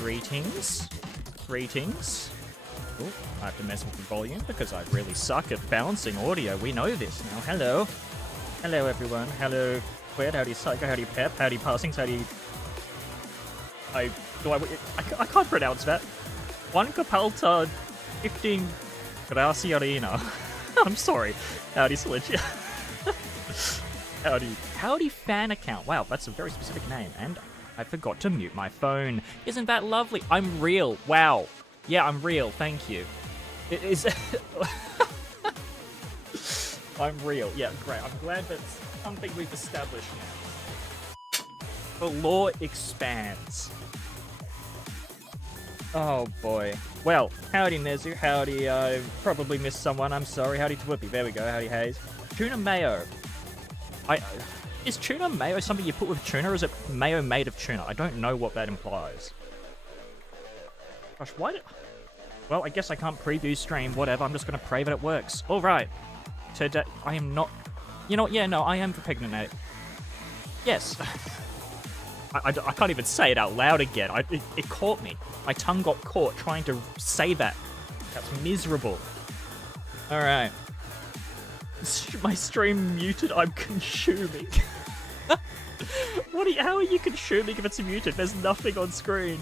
Greetings. Greetings. Oh, I have to mess with the volume because I really suck at balancing audio. We know this now. Hello. Hello, everyone. Hello, Quid. Howdy, Psycho. Howdy, Pep. Howdy, Passings. Howdy... I can't pronounce that. One Capalta 15 Graciarina. I'm sorry. Howdy, Slicia. Howdy fan account. Wow, that's a very specific name. And I forgot to mute my phone. Isn't that lovely? I'm real. Wow. Yeah, I'm real. Thank you. It is... I'm real. Yeah, great. I'm glad that's something we've established now. The lore expands. Oh boy. Well, howdy Nezu, howdy, I probably missed someone, I'm sorry, howdy Twippy, there we go, howdy Hayes. Tuna mayo. Is tuna mayo something you put with tuna, or is it mayo made of tuna? I don't know what that implies. Gosh, why did... Well, I guess I can't preview stream, whatever, I'm just gonna pray that it works. Alright. Today, I am not... You know what, yeah, no, I am pregnant. Yes. I can't even say it out loud again. It caught me. My tongue got caught trying to say that. That's miserable. Alright. My stream muted. I'm consuming. How are you consuming if it's muted? There's nothing on screen.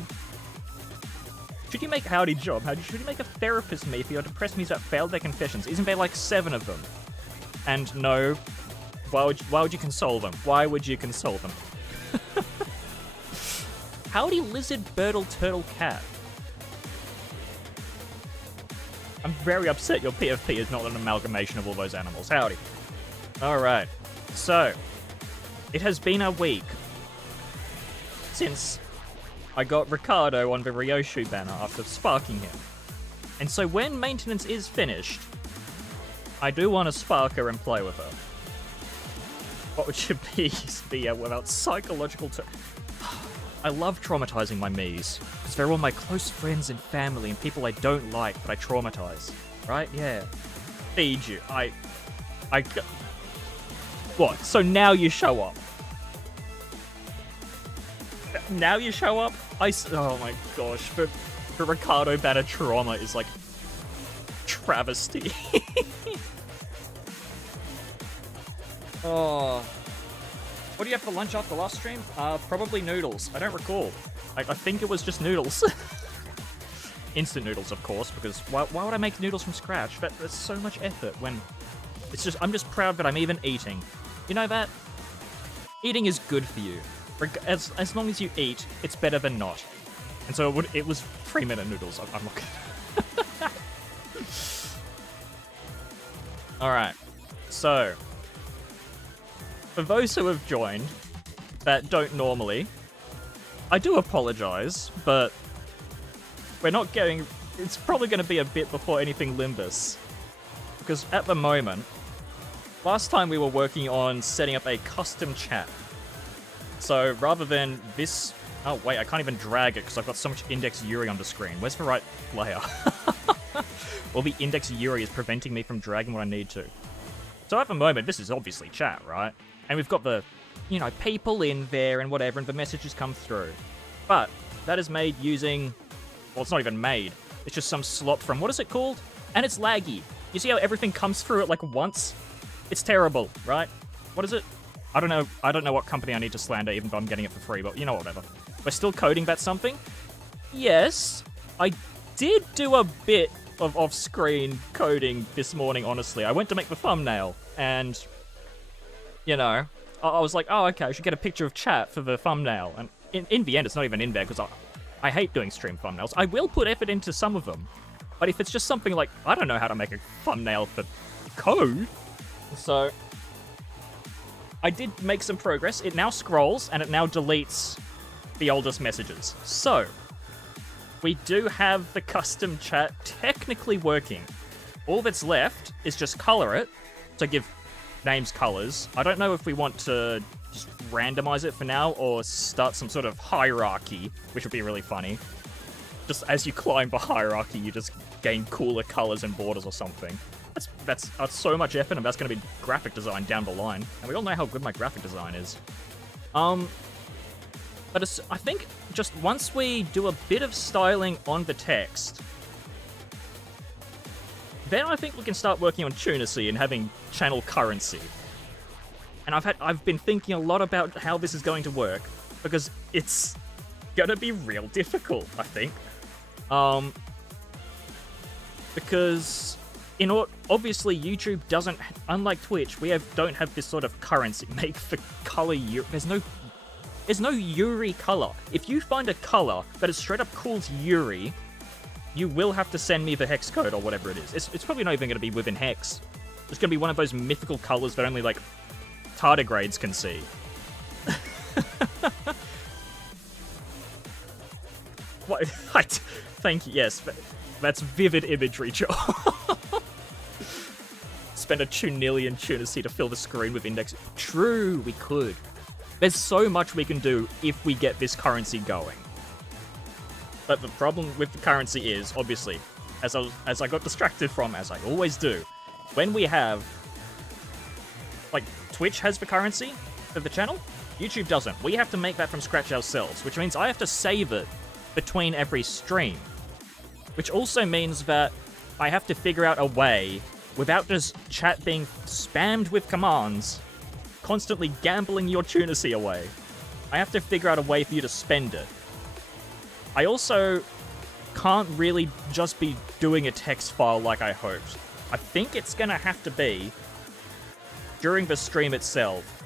Should you make Howdy Job? Should you make a therapist me for your depressed music that failed their confessions? Isn't there like 7 of them? And no. Why would you console them? Why would you console them? Howdy lizard, birdle, turtle, cat. I'm very upset your PFP is not an amalgamation of all those animals. Howdy. Alright. So, it has been a week since I got Ricardo on the Ryoshu banner after sparking him. And so when maintenance is finished, I do want to spark her and play with her. What would your bees be without psychological I love traumatizing my Miis, because they're all my close friends and family and people I don't like, but I traumatize. Right? Yeah. Feed you. What? So now you show up? Now you show up? Oh my gosh, the Ricardo banner trauma is like... travesty. Oh... What do you have for lunch after the last stream? Probably noodles. I don't recall. I think it was just noodles. Instant noodles, of course, because why would I make noodles from scratch? That's so much effort when... It's just... I'm just proud that I'm even eating. You know that? Eating is good for you. As long as you eat, it's better than not. And so it was 3-minute noodles. I'm not gonna... Alright. So... For those who have joined that don't normally, I do apologize, but we're not getting... It's probably going to be a bit before anything Limbus. Because at the moment, last time we were working on setting up a custom chat. So rather than this... Oh wait, I can't even drag it because I've got so much index URI on the screen. Where's the right layer? Well, the index URI is preventing me from dragging what I need to. So at the moment, this is obviously chat, right? And we've got the, you know, people in there and whatever, and the messages come through. But that is made using... Well, it's not even made. It's just some slop from... What is it called? And it's laggy. You see how everything comes through at, like, once? It's terrible, right? What is it? I don't know. I don't know what company I need to slander, even though I'm getting it for free, but you know, whatever. We're still coding that something? Yes. I did do a bit of off-screen coding this morning, honestly. I went to make the thumbnail, and... You know, I was like, oh, okay, I should get a picture of chat for the thumbnail. And in the end, it's not even in there, because I hate doing stream thumbnails. I will put effort into some of them. But if it's just something like, I don't know how to make a thumbnail for code. So, I did make some progress. It now scrolls, and it now deletes the oldest messages. So, we do have the custom chat technically working. All that's left is just color it to give... names colors. I don't know if we want to just randomize it for now or start some sort of hierarchy, which would be really funny. Just as you climb the hierarchy, you just gain cooler colors and borders or something. That's so much effort, and that's going to be graphic design down the line. And we all know how good my graphic design is. But I think just once we do a bit of styling on the text, then I think we can start working on TUNACY and having channel currency. And I've been thinking a lot about how this is going to work, because it's gonna be real difficult, I think. Because obviously YouTube doesn't, unlike Twitch, don't have this sort of currency make for color. There's no Yuri color. If you find a color that is straight up called Yuri, you will have to send me the hex code or whatever it is. It's probably not even going to be within hex. It's going to be one of those mythical colors that only, like, tardigrades can see. What? Thank you, yes. That's vivid imagery, Joe. Spend a tunillion TUNACY to fill the screen with index. True, we could. There's so much we can do if we get this currency going. But the problem with the currency is, obviously, as I got distracted from, as I always do, when we have, like, Twitch has the currency for the channel, YouTube doesn't. We have to make that from scratch ourselves, which means I have to save it between every stream. Which also means that I have to figure out a way, without just chat being spammed with commands, constantly gambling your TUNACY away. I have to figure out a way for you to spend it. I also can't really just be doing a text file like I hoped. I think it's gonna have to be, during the stream itself,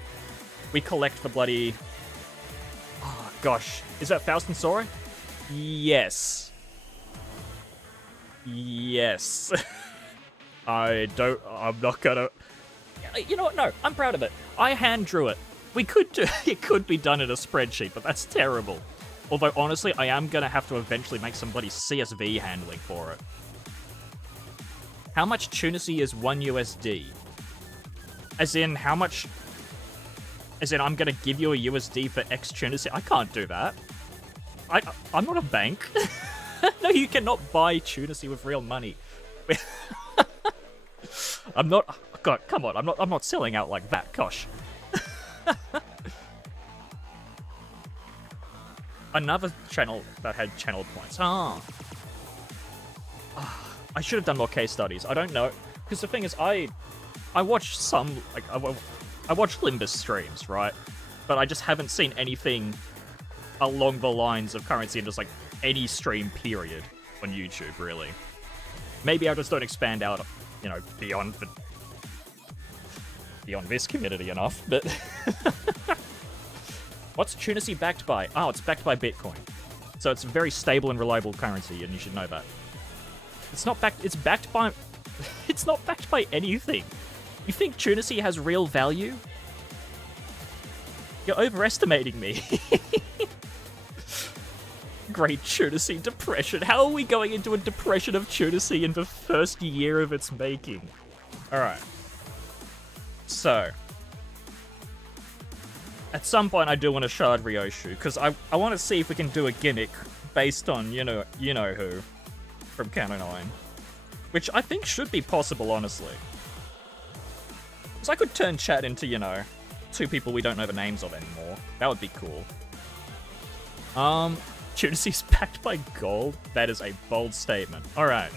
we collect the bloody... Oh, gosh. Is that Faust and Sora? Yes. Yes. I'm not gonna... You know what? No, I'm proud of it. I hand drew it. It could be done in a spreadsheet, but that's terrible. Although, honestly, I am gonna have to eventually make some bloody CSV handling for it. How much TUNACY is 1 USD? As in, how much... As in, I'm gonna give you a USD for X TUNACY? I can't do that. I'm not a bank. No, you cannot buy TUNACY with real money. I'm not... God, come on, I'm not selling out like that, gosh. Another channel that had channel points. I should have done more case studies. I don't know. Because the thing is, I watch some... Like, I watch Limbus streams, right? But I just haven't seen anything along the lines of currency in just, like, any stream, period, on YouTube, really. Maybe I just don't expand out, you know, beyond this community enough, but... What's TUNACY backed by? Oh, it's backed by Bitcoin. So it's a very stable and reliable currency, and you should know that. It's not backed... It's backed by... It's not backed by anything. You think TUNACY has real value? You're overestimating me. Great TUNACY depression. How are we going into a depression of TUNACY in the first year of its making? Alright. So, at some point I do want to shard Ryoshu, because I want to see if we can do a gimmick based on, you know who, from Canon 9. Which I think should be possible, honestly. Because I could turn chat into, you know, two people we don't know the names of anymore. That would be cool. TUNACY's backed by gold? That is a bold statement. Alright.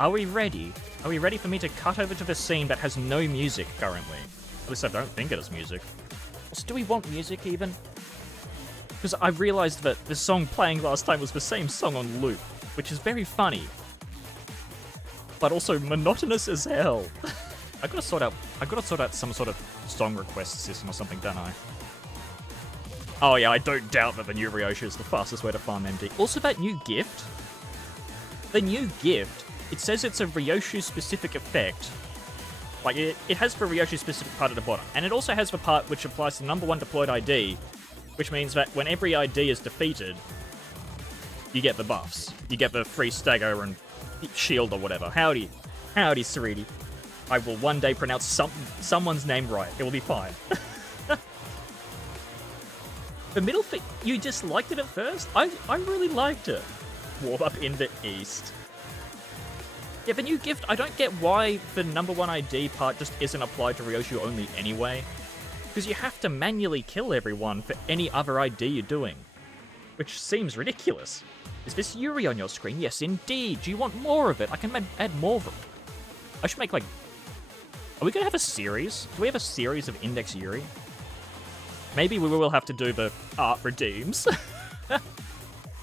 Are we ready? Are we ready for me to cut over to the scene that has no music currently? At least I don't think it has music. Also, do we want music, even? Because I realized that the song playing last time was the same song on loop, which is very funny. But also monotonous as hell. I gotta sort out some sort of song request system or something, don't I? Oh yeah, I don't doubt that the new Ryoshu is the fastest way to farm MD. Also, that new gift. The new gift, it says it's a Ryoshu-specific effect. Like, it has the Ryoshu-specific part at the bottom. And it also has the part which applies to number 1 deployed ID, which means that when every ID is defeated, you get the buffs. You get the free stagger and shield or whatever. Howdy. Howdy, Sariti. I will one day pronounce someone's name right. It will be fine. The middle thing, you disliked it at first? I really liked it. Warm up in the east. Yeah, the new gift, I don't get why the number 1 ID part just isn't applied to Ryoshu only anyway. Because you have to manually kill everyone for any other ID you're doing. Which seems ridiculous. Is this Yuri on your screen? Yes, indeed. Do you want more of it? I can add more of them. I should make, like... Are we going to have a series? Do we have a series of Index Yuri? Maybe we will have to do the art redeems.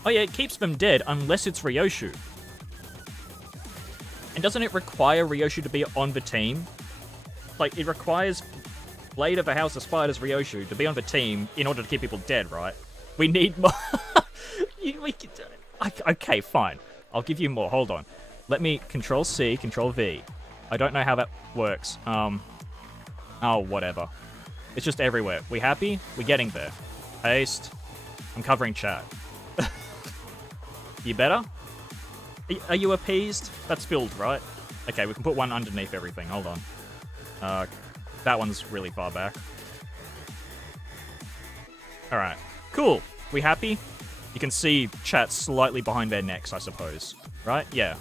Oh yeah, it keeps them dead unless it's Ryoshu. And doesn't it require Ryoshu to be on the team? Like, it requires Blade of the House of Spiders Ryoshu to be on the team in order to keep people dead, right? We need more. Okay, fine. I'll give you more. Hold on. Let me Control-C, Control-V. I don't know how that works. Oh, whatever. It's just everywhere. We happy? We're getting there. Paste. I'm covering chat. You better? Are you appeased? That's filled, right? Okay, we can put one underneath everything. Hold on. That one's really far back. Alright. Cool. We happy? You can see chat slightly behind their necks, I suppose. Right? Yeah.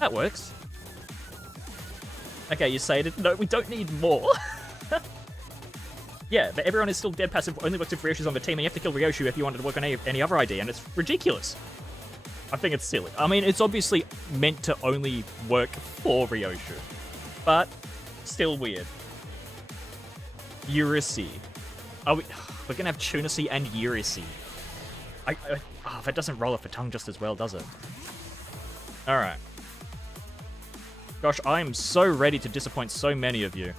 That works. Okay, you say it. No, we don't need more. Yeah, but everyone is still dead passive, only works if Ryoshu's on the team, and you have to kill Ryoshu if you wanted to work on any other ID, and it's ridiculous. I think it's silly. I mean, it's obviously meant to only work for Ryoshu, but still weird. Urisi. We're gonna have TUNACY and Urisi. That doesn't roll off the tongue just as well, does it? Alright. Gosh, I am so ready to disappoint so many of you.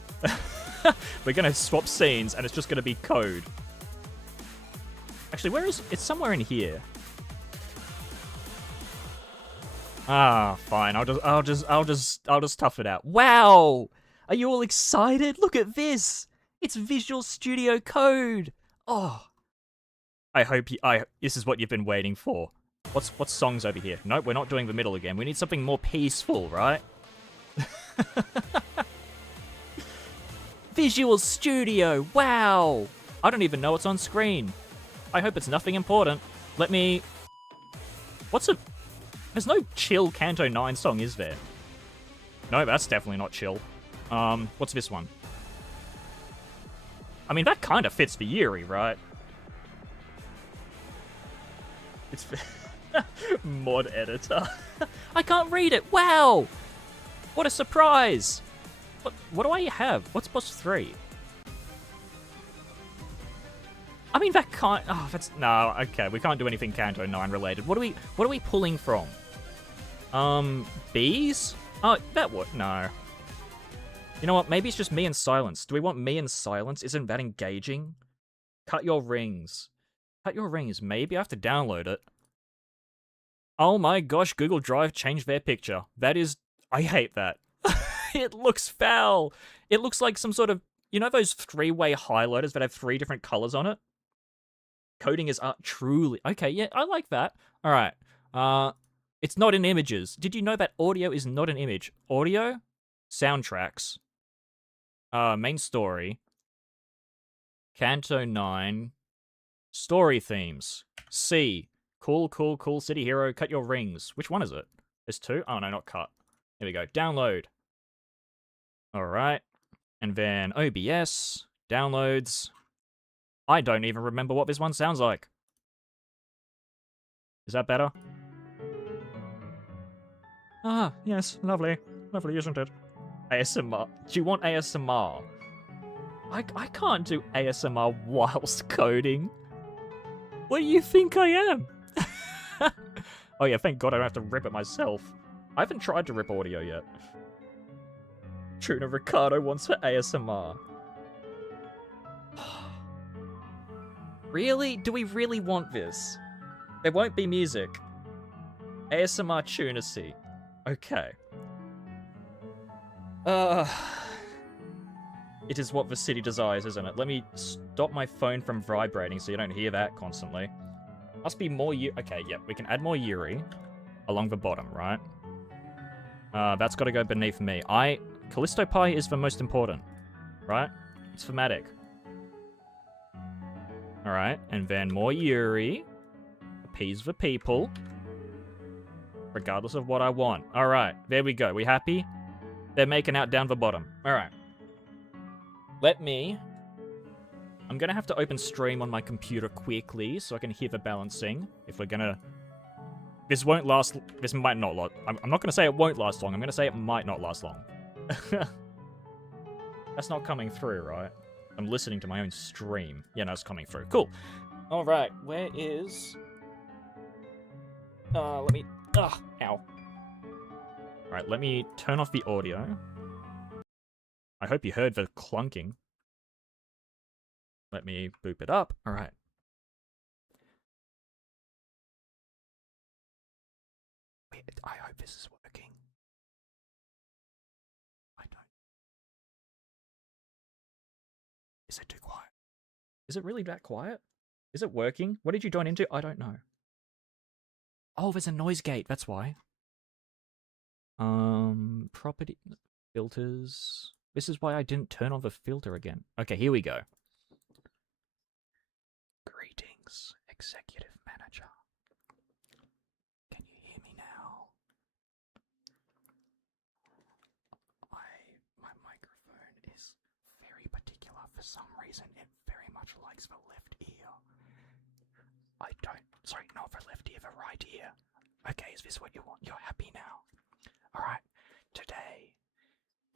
We're gonna swap scenes, and it's just gonna be code. Actually, where is... It's somewhere in here. Ah, fine. I'll just tough it out. Wow! Are you all excited? Look at this! It's Visual Studio Code! Oh. I hope this is what you've been waiting for. What's songs over here? Nope, we're not doing the middle again. We need something more peaceful, right? Visual Studio! Wow! I don't even know what's on screen. I hope it's nothing important. Let me... There's no chill Canto 9 song, is there? No, that's definitely not chill. What's this one? I mean, that kind of fits for Yuri, right? It's... Mod editor. I can't read it! Wow! What a surprise! What do I have? What's boss 3? I mean, that can't... Oh, that's... No, okay, we can't do anything Canto 9 related. What are we pulling from? Bees? Oh, that would... No. You know what? Maybe it's just me and silence. Do we want me and silence? Isn't that engaging? Cut your rings. Cut your rings. Maybe I have to download it. Oh my gosh, Google Drive changed their picture. That is... I hate that. It looks foul. It looks like some sort of... You know those three-way highlighters that have 3 different colors on it? Coding is art, truly. Okay, yeah, I like that. All right. It's not in images. Did you know that audio is not an image? Audio, soundtracks, main story, Canto 9, story themes, C, cool, cool, cool, city hero, cut your rings. Which one is it? There's 2? Oh, no, not cut. Here we go. Download. All right. And then OBS, downloads. I don't even remember what this one sounds like. Is that better? Ah, yes, lovely. Lovely, isn't it? ASMR. Do you want ASMR? I can't do ASMR whilst coding. What do you think I am? Oh yeah, thank God I don't have to rip it myself. I haven't tried to rip audio yet. Tuna Ricardo wants for ASMR. Really? Do we really want this? There won't be music. ASMR TUNACY. Okay. It is what the city desires, isn't it? Let me stop my phone from vibrating so you don't hear that constantly. Must be more Okay, yeah, we can add more Yuri along the bottom, right? That's got to go beneath me. Callisto Pi is the most important, right? It's thematic. Alright, and then more Yuri. Appease the people. Regardless of what I want. Alright, there we go. We happy? They're making out down the bottom. Alright. Let me I'm gonna have to open stream on my computer quickly so I can hear the balancing. If we're gonna... This won't last... This might not last... I'm not gonna say it won't last long. I'm gonna say it might not last long. That's not coming through, right? I'm listening to my own stream. Yeah, no, it's coming through. Cool. Alright, where is... let me... Ugh, ow. Alright, let me turn off the audio. I hope you heard the clunking. Let me boop it up. Alright. I hope this is working. I don't. Is it too quiet? Is it really that quiet? Is it working? What did you join into? I don't know. Oh, there's a noise gate. That's why. Property filters. This is why I didn't turn on the filter again. Okay, here we go. Greetings, Executive Manager. Can you hear me now? My microphone is very particular. For some reason, it very much likes the left ear. Sorry, not the left ear, the right ear. Okay, is this what you want? You're happy now? Alright, today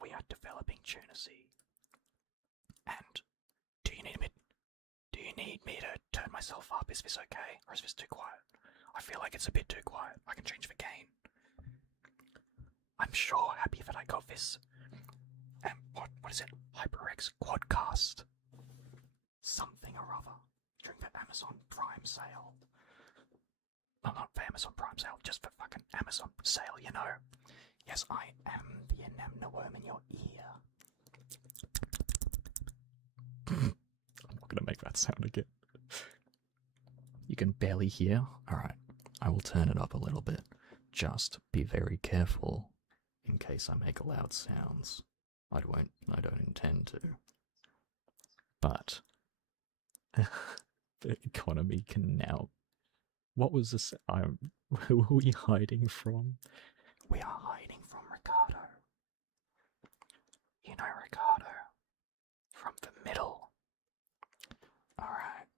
we are developing TUNACY. And do you need me to turn myself up? Is this okay? Or is this too quiet? I feel like it's a bit too quiet. I can change the gain. I'm sure happy that I got this. What is it? HyperX Quadcast. Something or other. During the Amazon Prime sale. No, not the Amazon Prime sale, just the fucking Amazon sale, you know. Yes, I am the anemone worm in your ear. I'm not gonna make that sound again. You can barely hear? Alright, I will turn it up a little bit. Just be very careful in case I make loud sounds. I don't intend to. But the economy can now... What was this? Who are we hiding from? We are hiding from Ricardo. You know Ricardo. From the middle. Alright.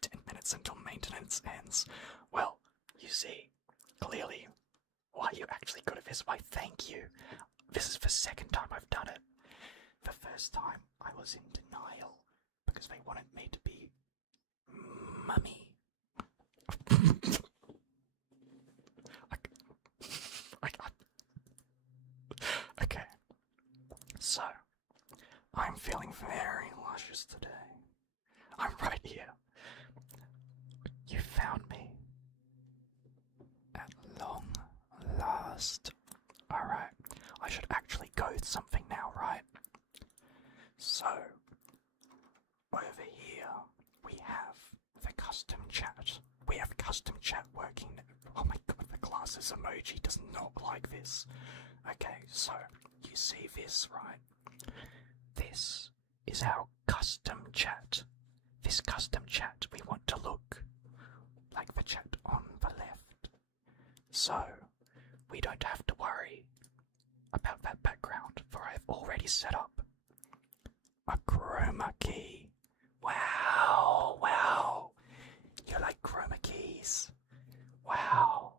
10 minutes until maintenance ends. Well, you see, clearly, why you actually good at this. Why, thank you. This is the second time I've done it. The first time I was in denial because they wanted me to be mummy. Okay, so I'm feeling very luscious today. I'm right here. You found me at long last. Alright, I should actually go with something now, right? So, over here we have the custom chat. We have custom chat working. Oh my god, the glasses emoji does not like this. Okay, so you see this, right? This is our custom chat. This custom chat, we want to look like the chat on the left. So, we don't have to worry about that background, for I've already set up a chroma key. Wow, wow. You like chroma keys? Wow.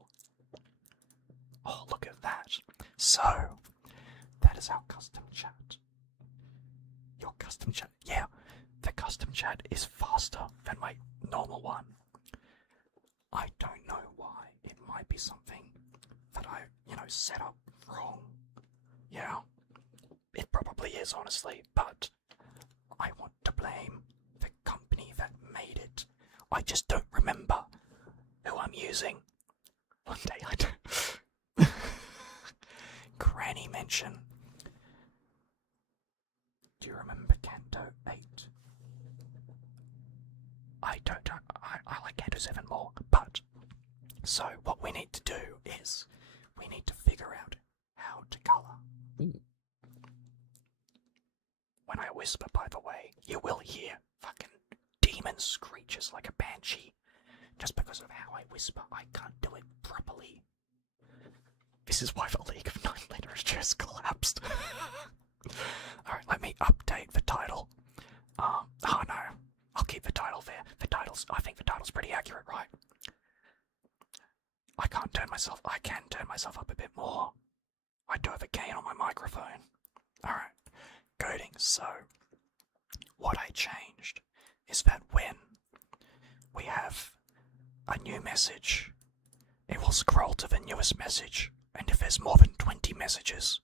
Oh, look at that. So, that is our custom chat. Your custom chat, yeah, the custom chat is faster than my normal one. I don't know why. It might be something that I, set up wrong. Yeah, it probably is, honestly, but I want to blame the company that made it. I just don't remember who I'm using. One day I do. Granny mention. Do you remember Canto 8? I don't. I like Canto 7 more, but... So, what we need to do is, we need to figure out how to colour. Ooh. When I whisper, by the way, you will hear fucking demon screeches like a banshee. Just because of how I whisper, I can't do it properly. This is why the League of Nine Literature has collapsed. Alright, let me update the title. Oh no. I'll keep the title there. I think the title's pretty accurate, right? I can turn myself up a bit more. I do have a gain on my microphone. Alright, coding. So, what I changed is that when we have a new message, it will scroll to the newest message, and if there's more than 20 messages,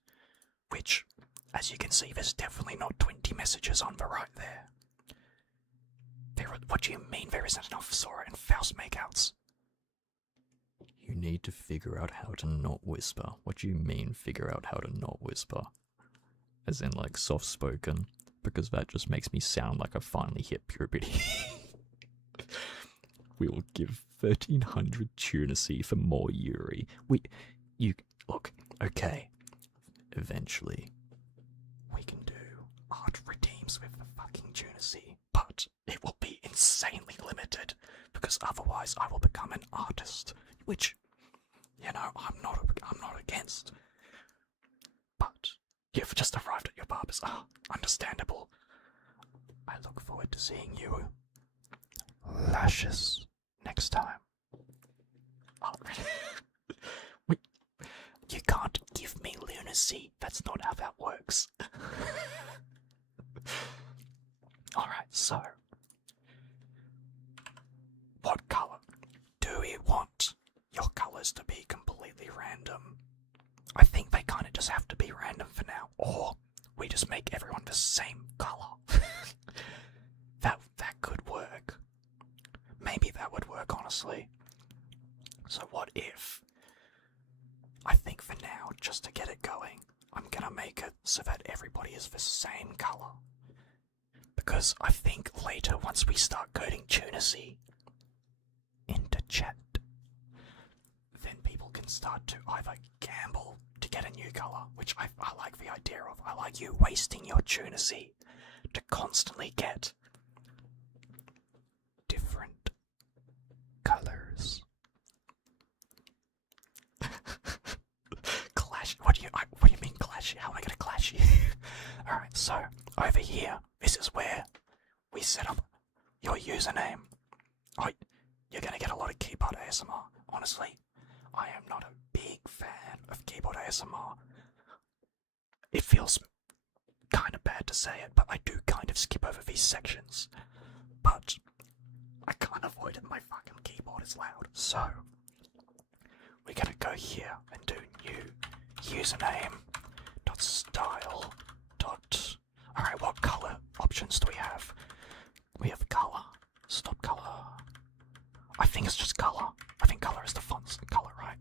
which, as you can see, there's definitely not 20 messages on the right there. What do you mean there isn't enough Sora and Faust makeouts? You need to figure out how to not whisper. What do you mean, figure out how to not whisper? As in, like, soft-spoken? Because that just makes me sound like I've finally hit puberty. We will give 1300 TUNACY for more Yuri. Look, okay. Eventually, we can do art redeems with the fucking TUNACY, but it will be insanely limited, because otherwise I will become an artist, which, you know, I'm not against. But you've just arrived at your barber's. Understandable. I look forward to seeing you lashes next time. Oh, wait, you can't give me lunacy. That's not how that works. Alright, so what colour? Do we want your colours to be completely random? I think they kind of just have to be random for now, or we just make everyone the same colour. That could work. Maybe that would work, honestly. So what if, I think for now, just to get it going, I'm gonna make it so that everybody is the same colour. Because I think later, once we start coding TUNACY into chat, then people can start to either gamble to get a new colour, which I like the idea of. I like you wasting your TUNACY to constantly get different colours. Clash? What do you mean clash? How am I gonna clash you? Alright, so over here, this is where we set up your username. Oh, you're gonna get a lot of keyboard ASMR. Honestly, I am not a big fan of keyboard ASMR. It feels kind of bad to say it, but I do kind of skip over these sections. But I can't avoid it, my fucking keyboard is loud. So, we're gonna go here and do new username dot style dot. Alright, what color options do we have? We have color, stop color. I think it's just color. I think color is the font's color, right?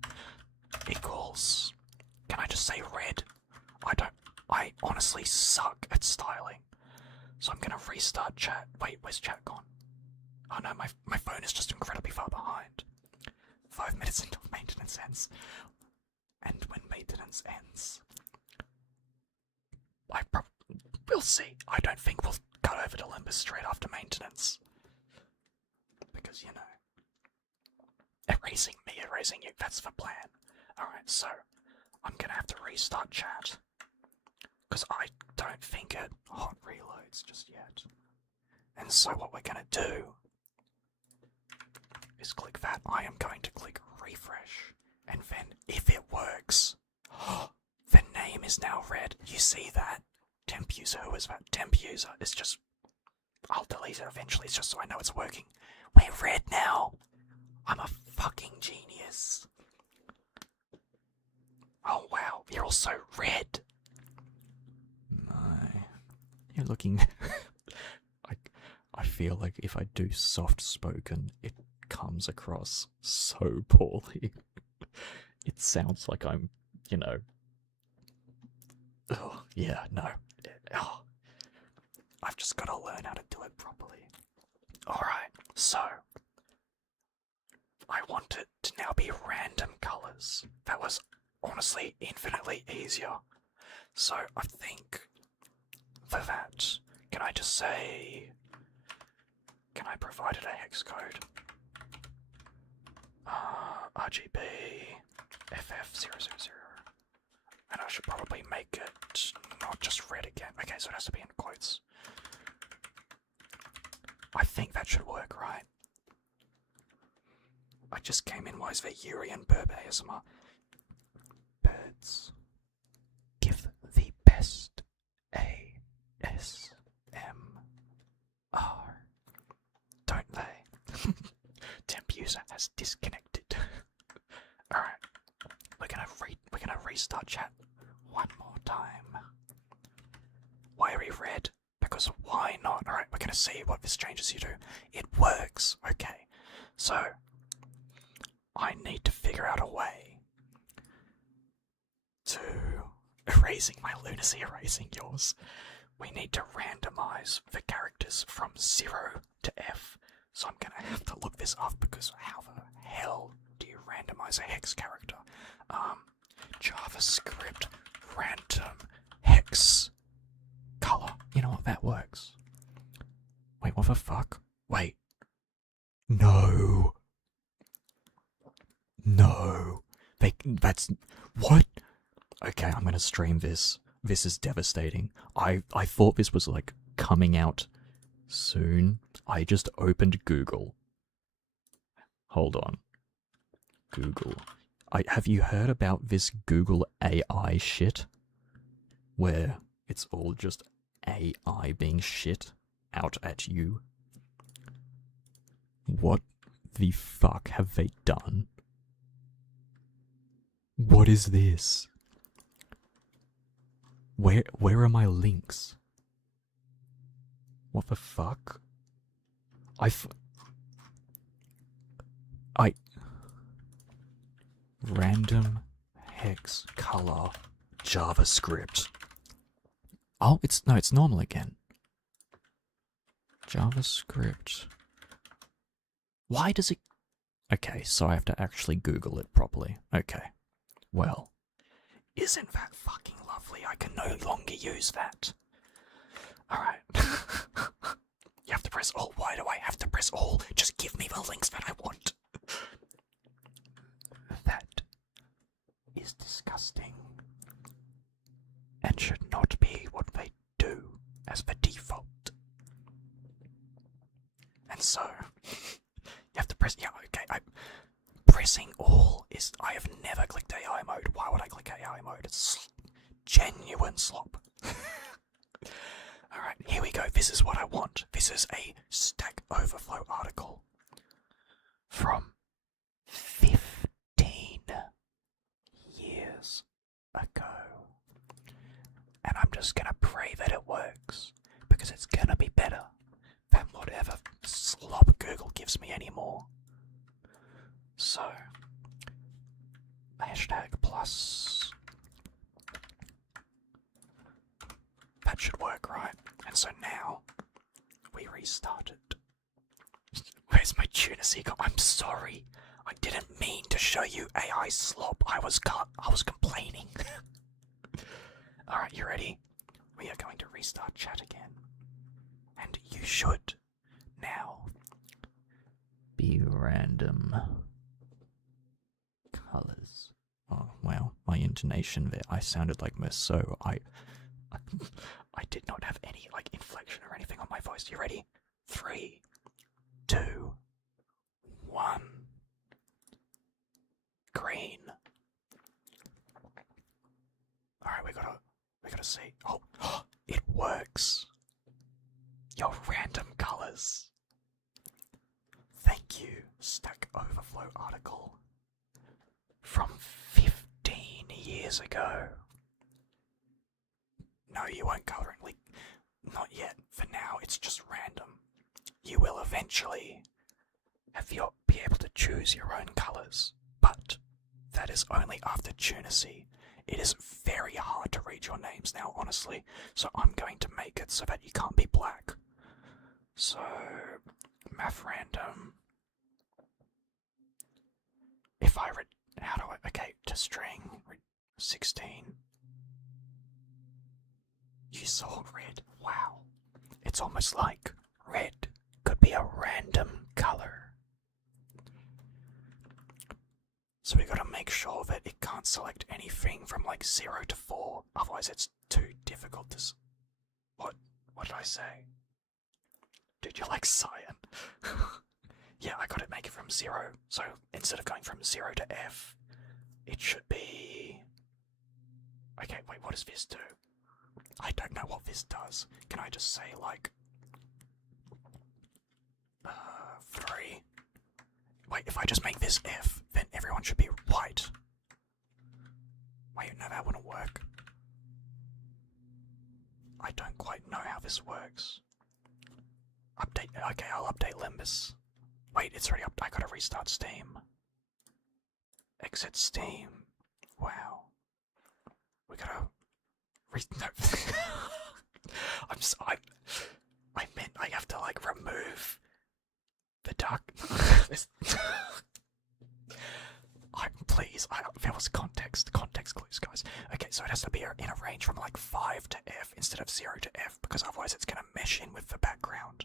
Equals. Can I just say red? I honestly suck at styling. So I'm gonna restart chat. Wait, where's chat gone? Oh no, my phone is just incredibly far behind. 5 minutes until maintenance ends. And when maintenance ends, we'll see. I don't think we'll cut over to Limbus straight after maintenance. Because, you know, erasing me, erasing you, that's the plan. Alright, so I'm gonna have to restart chat. Because I don't think it hot reloads just yet. And so what we're gonna do is click that. I am going to click refresh. And then, if it works, the name is now red. You see that? Temp user, who is that? Temp user is just... I'll delete it eventually, it's just so I know it's working. We're red now! I'm a fucking genius. Oh wow, you're also red. My... You're looking... I feel like if I do soft-spoken, it comes across so poorly. It sounds like I'm, you know... Oh, yeah, no. Oh. I've just got to learn how to do it properly. Alright, so... I want it to now be random colours. That was honestly infinitely easier. So I think for that, can I just say... Can I provide it a hex code? RGB FF000. And I should probably make it not just red again. Okay, so it has to be in quotes. I think that should work, right? I just came in wise for Yuri and Burb ASMR. Birds give the best ASMR. Don't they? Temp user has disconnected. Alright. We're gonna restart chat one more time. Why are we red? Because why not? Alright, we're gonna see what this changes you do. It works. Okay. So I need to figure out a way to erasing my lunacy, erasing yours. We need to randomize the characters from 0 to F. So I'm gonna have to look this up because how the hell do you randomize a hex character? JavaScript random hex color. You know what? That works. Wait, what the fuck? Wait. No. No. That's... What? Okay, I'm gonna stream this. This is devastating. I thought this was, like, coming out soon. I just opened Google. Hold on. Google. Have you heard about this Google AI shit? Where it's all just AI being shit out at you? What the fuck have they done? What is this? Where are my links? What the fuck? Random hex color JavaScript. Oh, it's normal again. JavaScript. Why does it... Okay, so I have to actually Google it properly. Okay. Well, isn't that fucking lovely? I can no longer use that. Alright. You have to press all. Why do I have to press all? Just give me the links that I want. That is disgusting. And should not be what they do as the default. And so, you have to press... Yeah, okay, pressing all is... I have never clicked AI mode. Why would I click AI mode? It's genuine slop. Alright, here we go. This is what I want. This is a Stack Overflow article from 15 years ago. And I'm just gonna pray that it works, because it's gonna be better than whatever slop Google gives me anymore. So, hashtag plus. That should work, right? And so now, we restart it. Where's my TUNACY? I'm sorry. I didn't mean to show you AI slop. I was complaining. Alright, you ready? We are going to restart chat again. And you should now be random colors. Oh, wow. My intonation there. I sounded like Merceau. I did not have any, like, inflection or anything on my voice. You ready? 3, 2, 1. Green. Alright, we gotta see. Oh, it works. Your random colors. Thank you, Stack Overflow article from 15 years ago. No, you won't color it. Like, not yet. For now, it's just random. You will eventually be able to choose your own colors, but that is only after TUNACY. It is very hard to read your names now, honestly, so I'm going to make it so that you can't be black. So, math random. If I read, how do I, okay, to string, 16. You saw red, wow. It's almost like red could be a random color. So we gotta make sure that it can't select anything from like 0 to 4, otherwise it's too difficult to... What did I say? Dude, you're like cyan. Yeah, I gotta make it from 0. So instead of going from 0 to F, it should be... Okay, wait, what does this do? I don't know what this does. Can I just say, like... 3? Wait, if I just make this F, then everyone should be white. Wait, no, that wouldn't work. I don't quite know how this works. Update. Okay, I'll update Limbus. Wait, it's already up. I gotta restart Steam. Exit Steam. Wow. We gotta. No. I meant I have to like remove the dark. Please, there was context clues, guys. Okay, so it has to be in a range from like 5 to F instead of 0 to F, because otherwise it's gonna mesh in with the background.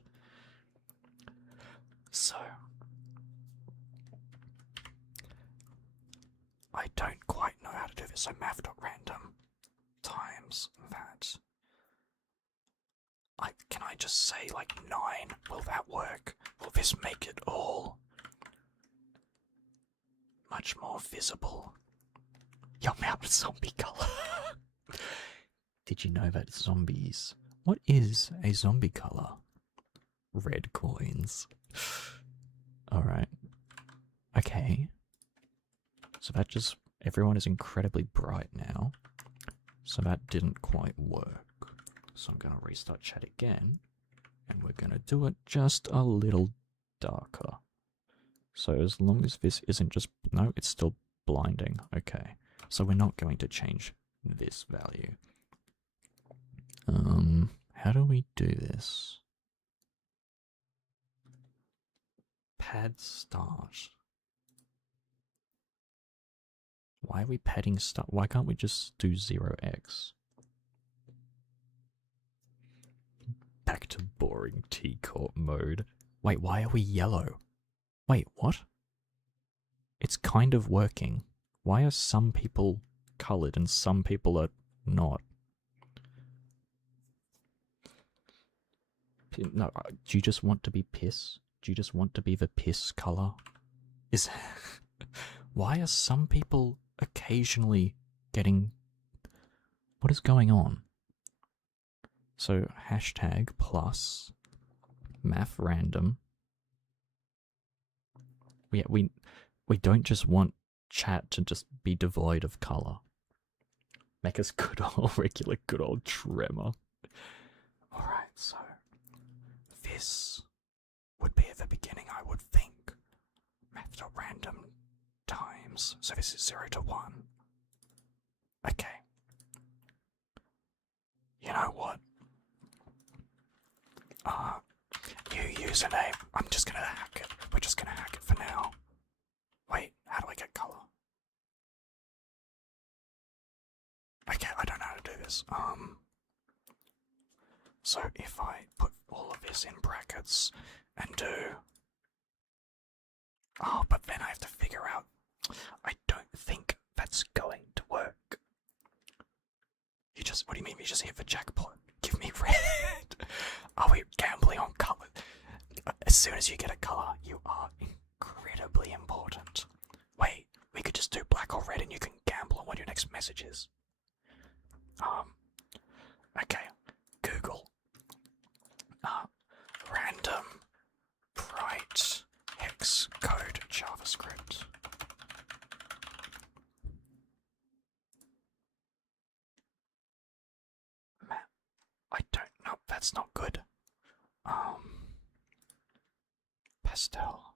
So, I don't quite know how to do this. So math.random times that. Can I just say like 9? Will that work? Will this make it all much more visible? Your mouth zombie color. Did you know that zombies? What is a zombie color? Red coins. Alright. Okay. So that just... Everyone is incredibly bright now. So that didn't quite work. So I'm going to restart chat again. And we're going to do it just a little darker. So as long as this isn't just... No, it's still blinding. Okay. So we're not going to change this value. How do we do this? Pad start. Why are we padding start? Why can't we just do 0x? Back to boring T-Corp mode. Wait, why are we yellow? Wait, what? It's kind of working. Why are some people coloured and some people are not? No, do you just want to be piss? Do you just want to be the piss colour? Why are some people occasionally getting... What is going on? So, hashtag plus math random. We don't just want chat to just be devoid of colour. Make us good old, regular good old tremor. Alright, so this would be at the beginning, I would think. Math.random times. So this is 0 to 1. Okay. You know what? New username. I'm just gonna hack it. We're just gonna hack it for now. Wait, how do I get colour? Okay, I don't know how to do this. So if I put all of this in brackets and do... Oh, but then I have to figure out... I don't think that's going to work. What do you mean you just hit the jackpot? Give me red! Are we gambling on colour? As soon as you get a colour, you are incredibly important. Wait, we could just do black or red and you can gamble on what your next message is. Okay, Google. Random bright hex code JavaScript. I don't know, that's not good. Pastel.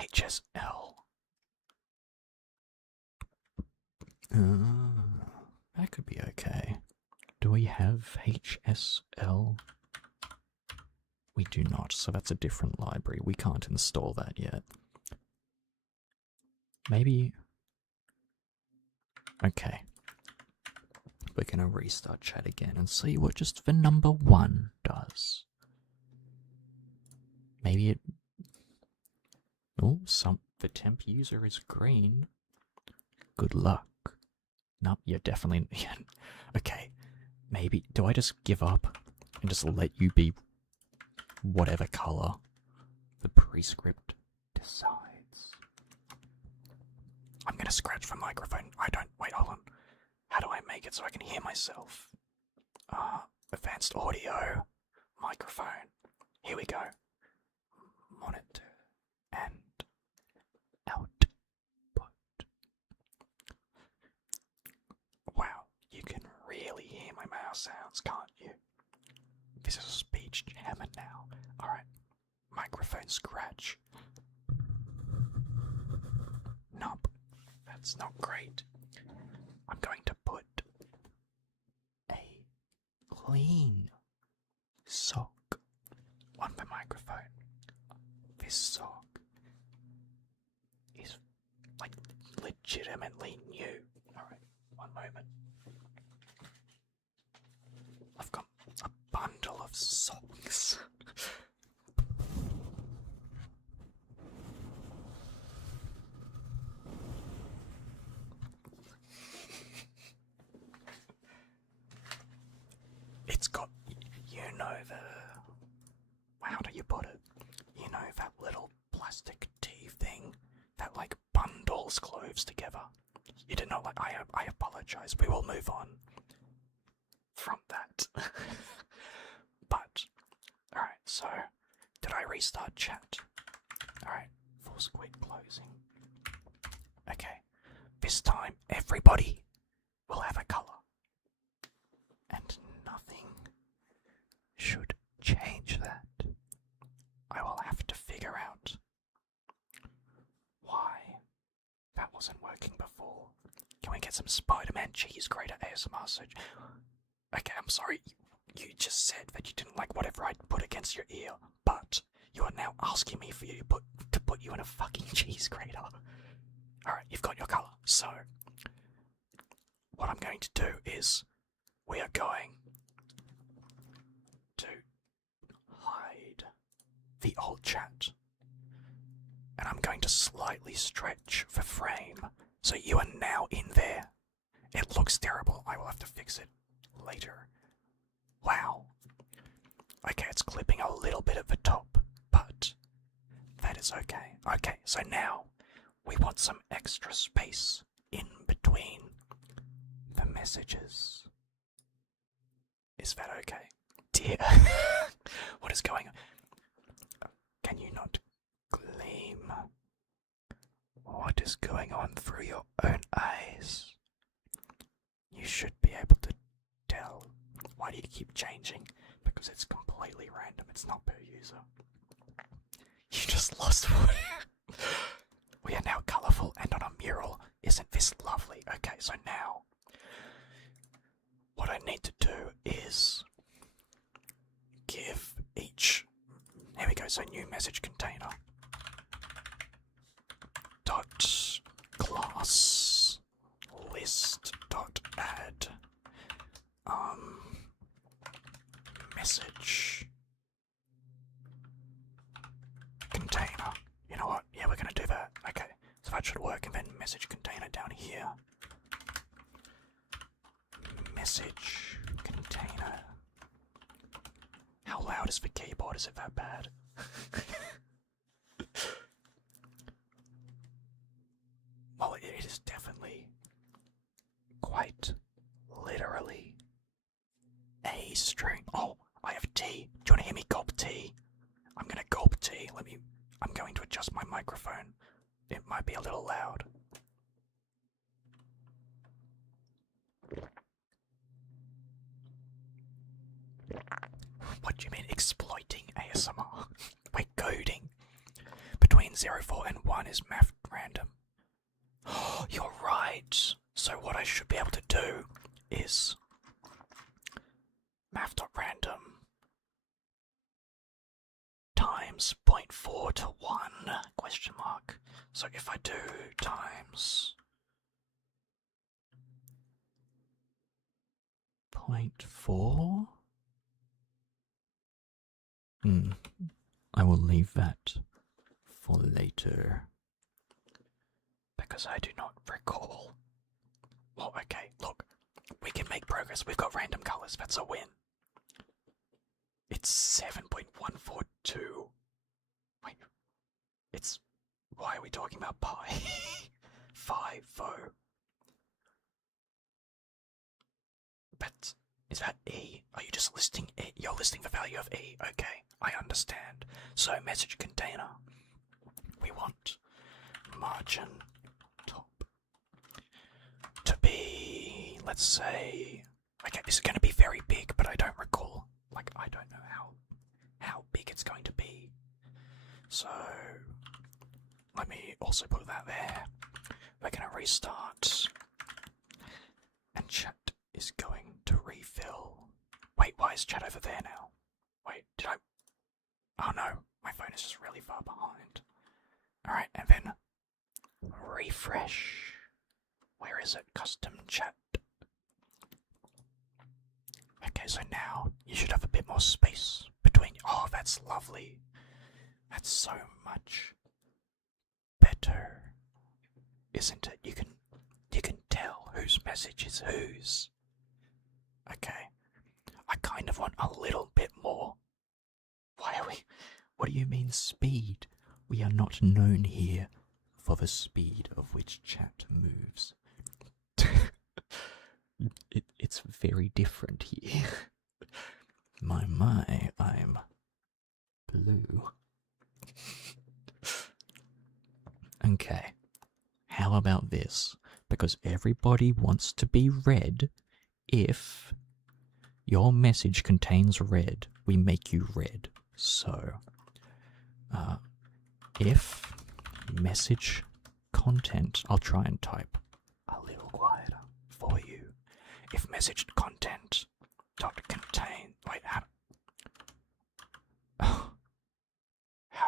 HSL. That could be okay. Do we have HSL? We do not, so that's a different library. We can't install that yet. Maybe... Okay. We're gonna restart chat again and see what just the number 1 does. Maybe it... Oh, the temp user is green. Good luck. Nope, you're definitely... Okay, maybe... Do I just give up and just let you be whatever color the prescript decides. I'm gonna scratch the microphone. Wait, hold on. How do I make it so I can hear myself? Advanced audio, microphone. Here we go. Monitor and output. Wow, you can really hear my mouse sounds, can't you? This is a speech jammer now. Alright, microphone scratch. Nope, that's not great. I'm going to put a clean sock on the microphone. This sock is like legitimately new. Alright, one moment. I've got a bundle of socks. It's got, you know, how do you put it? You know, that little plastic tee thing that like bundles clothes together. You did not like, I apologize. We will move on from that. But, alright, so, did I restart chat? Alright, full squid closing. Okay, this time everybody will have a colour. And nothing should change that. I will have to figure out why that wasn't working before. Can we get some Spider-Man cheese grater ASMR? Okay, I'm sorry. You just said that you didn't like whatever I put against your ear, but you are now asking me for you to put you in a fucking cheese grater. Alright, you've got your colour. So, what I'm going to do is we are going to hide the old chat. And I'm going to slightly stretch the frame so you are now in there. It looks terrible. I will have to fix it later. Wow. Okay, it's clipping a little bit at the top, but that is okay. Okay, so now we want some extra space in between the messages. Is that okay? Dear. What is going on? Can you not gleam what is going on through your own eyes? You should be able to tell. Why do you keep changing? Because it's completely random. It's not per user. You just lost one. We are now colourful and on a mural. Isn't this lovely? Okay, so now what I need to do is give each, here we go, so new message container dot class list dot add message container. You know what? Yeah, we're gonna do that. Okay, so that should work. And then message container down here. Message container. How loud is the keyboard? Is it that bad? Well, it is definitely quite literally a string. Oh, I have tea. Do you want to hear me gulp tea? I'm gonna gulp tea. I'm going to adjust my microphone. It might be a little loud. What do you mean exploiting ASMR? We're coding. Between 0, 4 and 1 is math random. Oh, you're right. So what I should be able to do is math.random times 0.4 to 1 question mark. So if I do times 0.4, I will leave that for later because I do not recall. Well, okay, look, we can make progress. We've got random colors. That's a win. It's 7.14 to... Wait, it's... Why are we talking about pi? 5, vo. But is that E? Are you just listing E? You're listing the value of E. Okay, I understand. So message container. We want margin top to be, let's say, okay, this is going to be very big, but I don't recall. Like, I don't know how big it's going to be. So let me also put that there. We're going to restart. And chat is going to refill. Wait, why is chat over there now? Wait, did I... Oh no, my phone is just really far behind. Alright, and then refresh. Where is it? Custom chat. Okay, so now you should have a bit more space between... Oh, that's lovely. That's so much better, isn't it? You can tell whose message is whose. Okay. I kind of want a little bit more. Why are we... What do you mean speed? We are not known here for the speed of which chat moves. It's very different here. My, I'm blue. Okay. How about this? Because everybody wants to be read. If your message contains red, we make you red. So, if message content, I'll try and type a little quieter for you. If message content dot contain, wait, how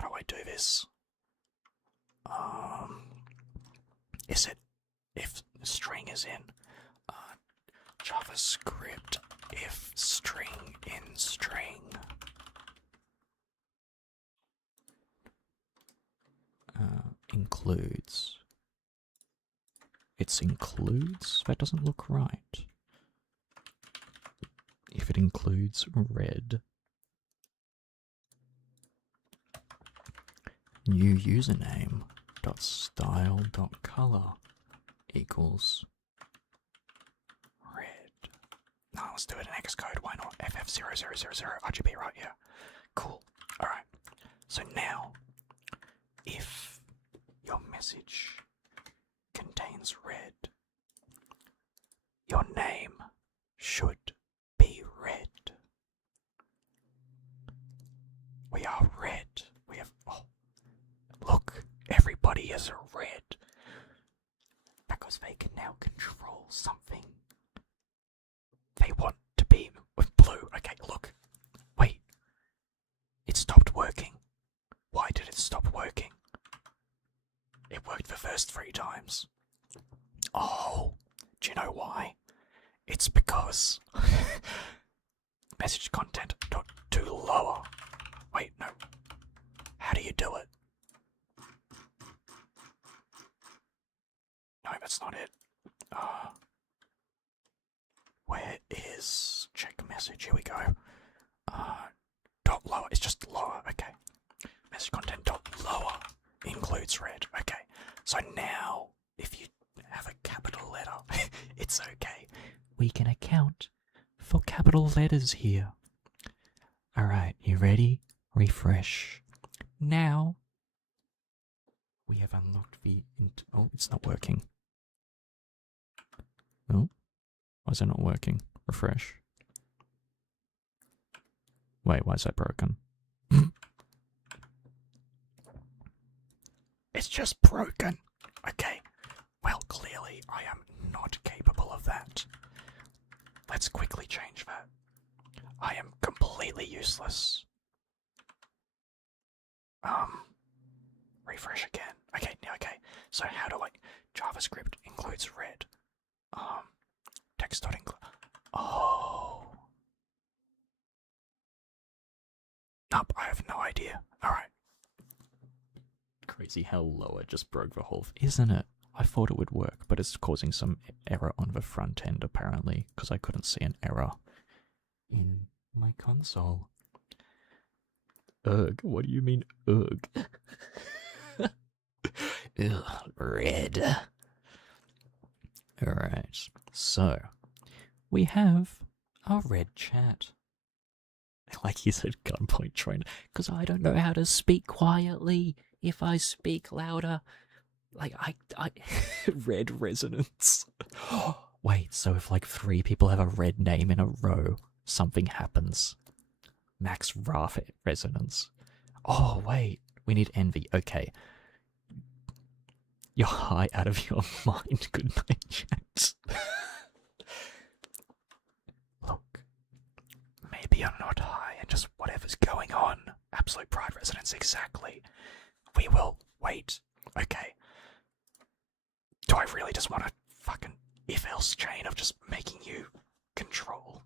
do I do this? Is it if string is in JavaScript if string in string includes. It's includes? That doesn't look right. If it includes red. New username dot style dot color equals red. No, let's do it in Xcode. Why not? FF0000 RGB, right? Yeah. Cool. Alright. So now, if your message contains red, your name should be red. We are red. We have... Oh, look, everybody is a red. Because they can now control something. They want to be with blue. Okay, look. Wait. It stopped working. Why did it stop working? It worked the first 3 times. Oh, do you know why? It's because message content to lower. Wait, no. How do you do it? No, that's not it. Where is check message? Here we go. Dot lower. It's just lower. Okay. Message content dot lower includes red. Okay. So now, if you have a capital letter, it's okay. We can account for capital letters here. Alright, you ready? Refresh. Now, we have unlocked the... Oh, it's not working. Oh, why is it not working? Refresh. Wait, why is that broken? It's just broken. Okay. Well, clearly I am not capable of that. Let's quickly change that. I am completely useless. Refresh again. Okay, okay. So how do I... JavaScript includes red. Text dot include... Oh. Nope, I have no idea. Alright. Crazy how lower just broke the whole... Isn't it? I thought it would work, but it's causing some error on the front end apparently, because I couldn't see an error in my console. Ugh, what do you mean, ugh? Ugh, red. Alright, so we have our red chat. Like he said, gunpoint trainer, because I don't know how to speak quietly. If I speak louder, like I red resonance. Wait, so if like 3 people have a red name in a row, something happens. Max Raff resonance. Oh wait, we need envy. Okay. You're high out of your mind. Good night, chat. Look, maybe I'm not high and just whatever's going on. Absolute pride resonance, exactly. We will wait. Okay. Do I really just want a fucking if-else chain of just making you control?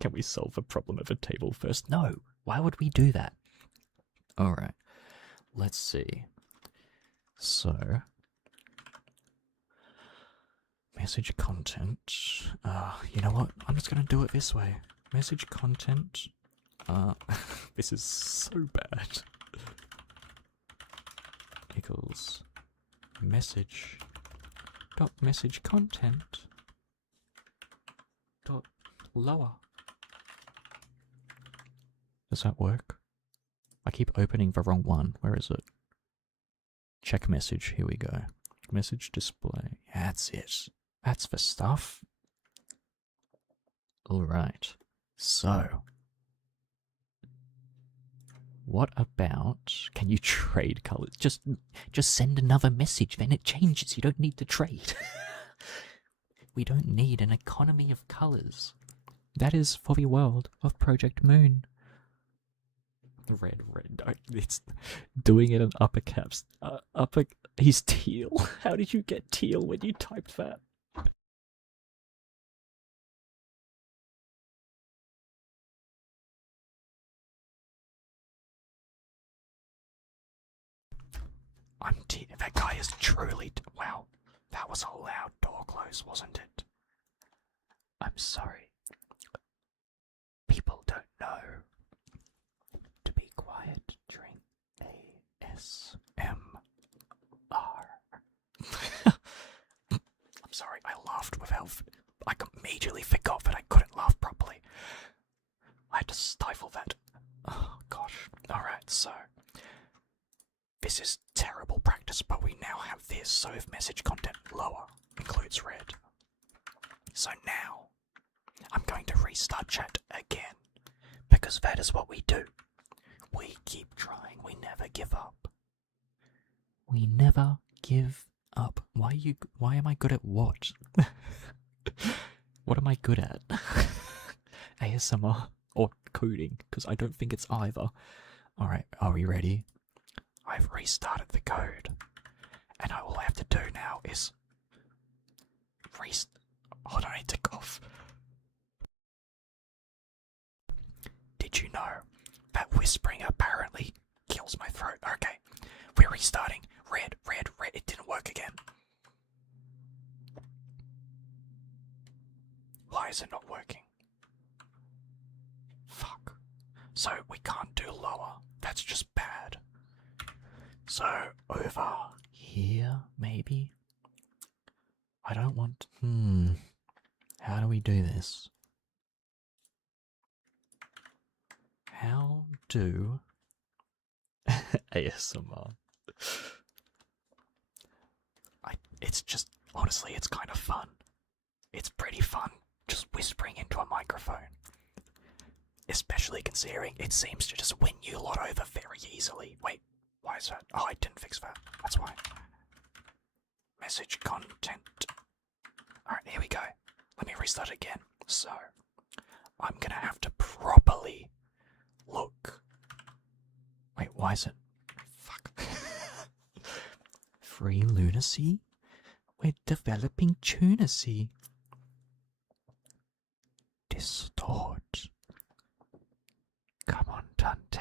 Can we solve the problem of a table first? No. Why would we do that? Alright. Let's see. So, message content. You know what? I'm just gonna do it this way. Message content. This is so bad. Equals message dot message content dot lower. Does that work? I keep opening the wrong one. Where is it? Check message. Here we go. Message display. That's it. That's the stuff. Alright. So, what about, can you trade colors? Just send another message, then it changes. You don't need to trade. We don't need an economy of colors. That is for the world of Project Moon. Red. It's doing it in upper caps. He's teal. How did you get teal when you typed that? That guy is truly. Wow, that was a loud door close, wasn't it? I'm sorry. People don't know to be quiet during ASMR. I'm sorry, I laughed without. I immediately forgot that I couldn't laugh properly. I had to stifle that. Oh gosh. Alright, so. This is terrible practice, but we now have this, so if message content lower includes red. So now, I'm going to restart chat again, because that is what we do. We keep trying, we never give up. We never give up. Why am I good at what? What am I good at? ASMR or coding, because I don't think it's either. Alright, are we ready? I've restarted the code, and all I have to do now is hold on, I need to cough. Did you know that whispering apparently kills my throat? Okay, we're restarting. Red. It didn't work again. Why is it not working? Fuck. So we can't do lower. That's just bad. So, over here, maybe? I don't want... How do we do this? How do... ASMR. It's just... Honestly, it's kind of fun. It's pretty fun, just whispering into a microphone. Especially considering it seems to just win you lot over very easily. Wait. Why is that? Oh, I didn't fix that. That's why. Message content. Alright, here we go. Let me restart again. So, I'm gonna have to properly look. Wait, why is it? Fuck. Free lunacy? We're developing tunacy. Distort. Come on, Dante.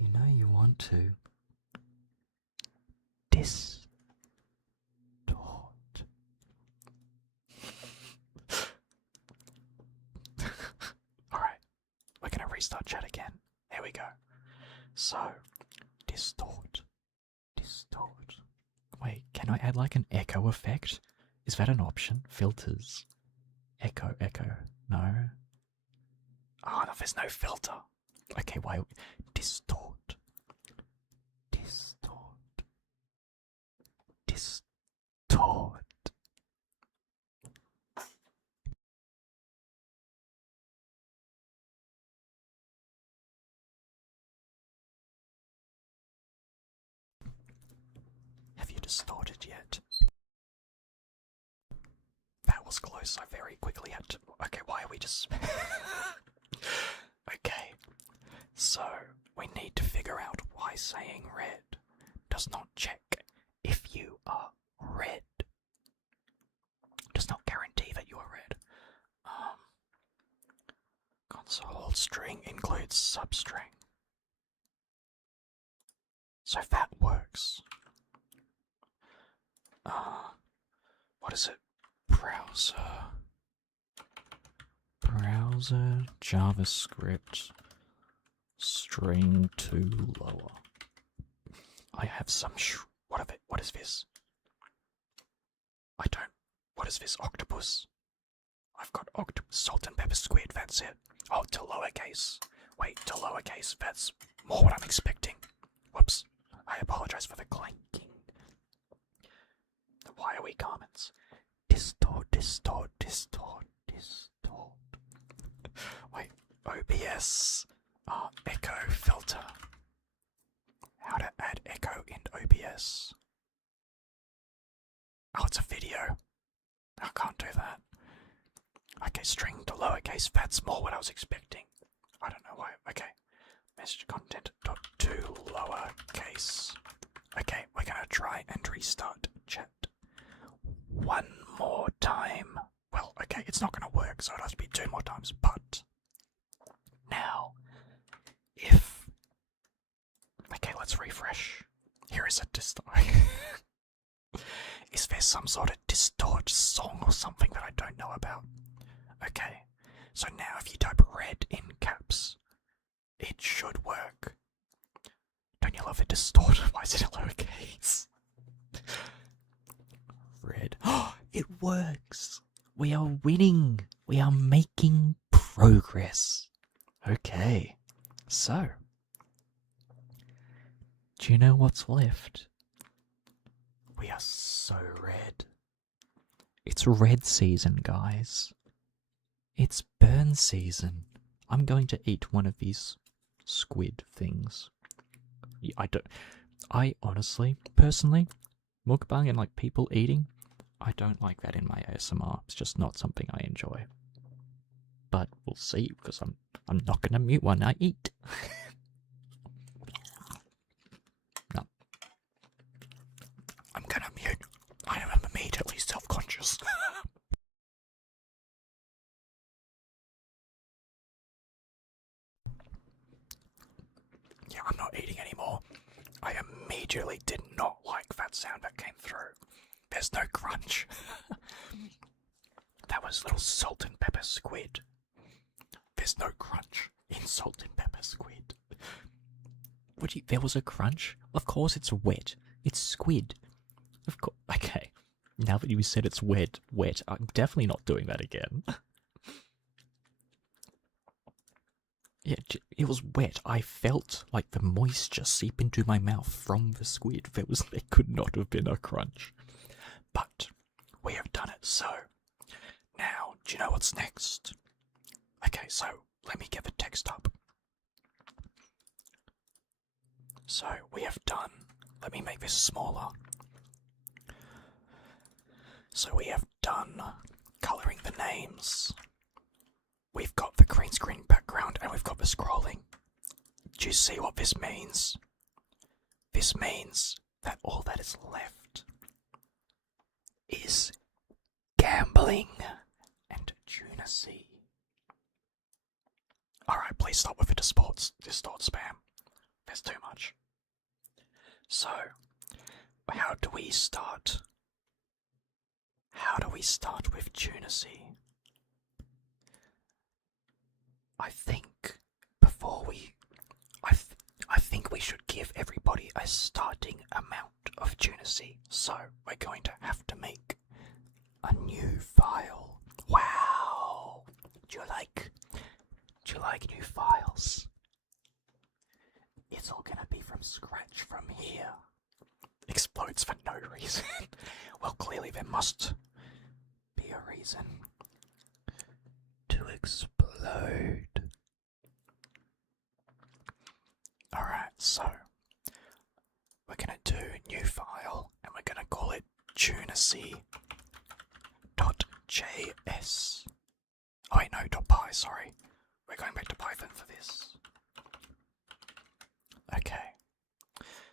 You know you want to. Distort. Alright, we're gonna restart chat again. There we go. So, distort. Wait, can I add like an echo effect? Is that an option? Filters. Echo. No. Oh, no, there's no filter. Okay, why? Distort. Have you distorted yet? That was close. I very quickly had to. Okay, why are we just. Okay, so we need to figure out why saying red does not check if you are red. Does not guarantee that you are red. Console string includes substring. So that works. What is it? Browser JavaScript string to lower. I have some what is this? What is this? Octopus? I've got octopus, salt and pepper squid, that's it. Oh, to lowercase. Wait, to lowercase, that's more what I'm expecting. Whoops. I apologize for the clanking. Why are we comments? Distort. Wait, OBS. Echo filter. How to add echo in OBS. Oh, it's a video. I can't do that. Okay, string to lowercase, that's more what I was expecting. I don't know why. Okay. Message content dot to lowercase. Okay, we're gonna try and restart chat one more time. Well, okay, it's not gonna work, so it has to be 2 more times, but now if okay, let's refresh. Here is a distort. Is there some sort of distort song or something that I don't know about? Okay, so now if you type red in caps, it should work. Don't you love it distort? Why is it in lowercase? Red. Oh, it works! We are winning! We are making progress. Okay, so do you know what's left? We are so red. It's red season, guys. It's burn season. I'm going to eat one of these squid things. I honestly, personally, mukbang and like people eating, I don't like that in my ASMR. It's just not something I enjoy. But we'll see, because I'm not gonna mute when I eat. No. I'm gonna mute. I am immediately self-conscious. Yeah, I'm not eating anymore. I immediately did not like that sound that came through. There's no crunch. That was little salt and pepper squid. There's no crunch in salt and pepper squid. There was a crunch? Of course it's wet. It's squid. Of course. Okay. Now that you said it's wet, I'm definitely not doing that again. Yeah, it was wet. I felt like the moisture seep into my mouth from the squid. There could not have been a crunch. But we have done it, so now, do you know what's next? Okay, so let me get the text up. So we have done, let me make this smaller. So we have done colouring the names. We've got the green screen background and we've got the scrolling. Do you see what this means? This means that all that is left is gambling and TUNACY. Alright, please stop with the distort spam. There's too much. So, how do we start? How do we start with TUNACY? I think before we think we should give everybody a starting amount of TUNACY. So we're going to have to make a new file. Wow! Do you like new files? It's all gonna be from scratch from here. Explodes for no reason. Well, clearly there must be a reason to explode. Alright, so we're gonna do a new file and we're gonna call it tunacy.js. Oh wait, no, .py, sorry. We're going back to Python for this. Okay.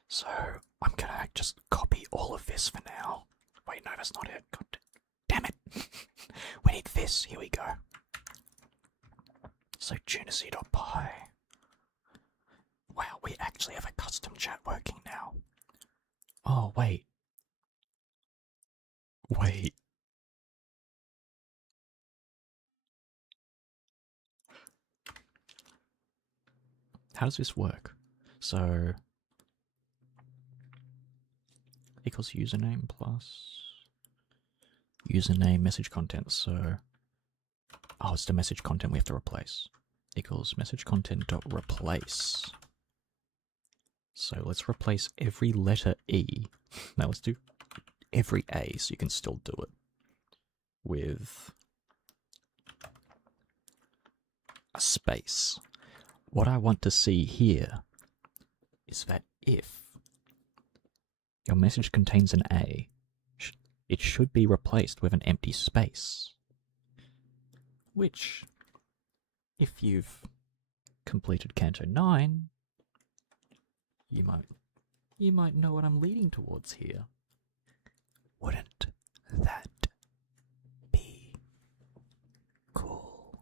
So I'm gonna just copy all of this for now. Wait, no, that's not it. God damn it. We need this. Here we go. So tunacy.py. Wow, we actually have a custom chat working now. Oh, wait. Wait. How does this work? So equals username plus username message content. So it's the message content we have to replace. Equals message content dot replace. So let's replace every letter E. Now let's do every A so you can still do it with a space. What I want to see here is that if your message contains an A, it should be replaced with an empty space. Which, if you've completed Canto 9, you might know what I'm leading towards here. Wouldn't that be cool?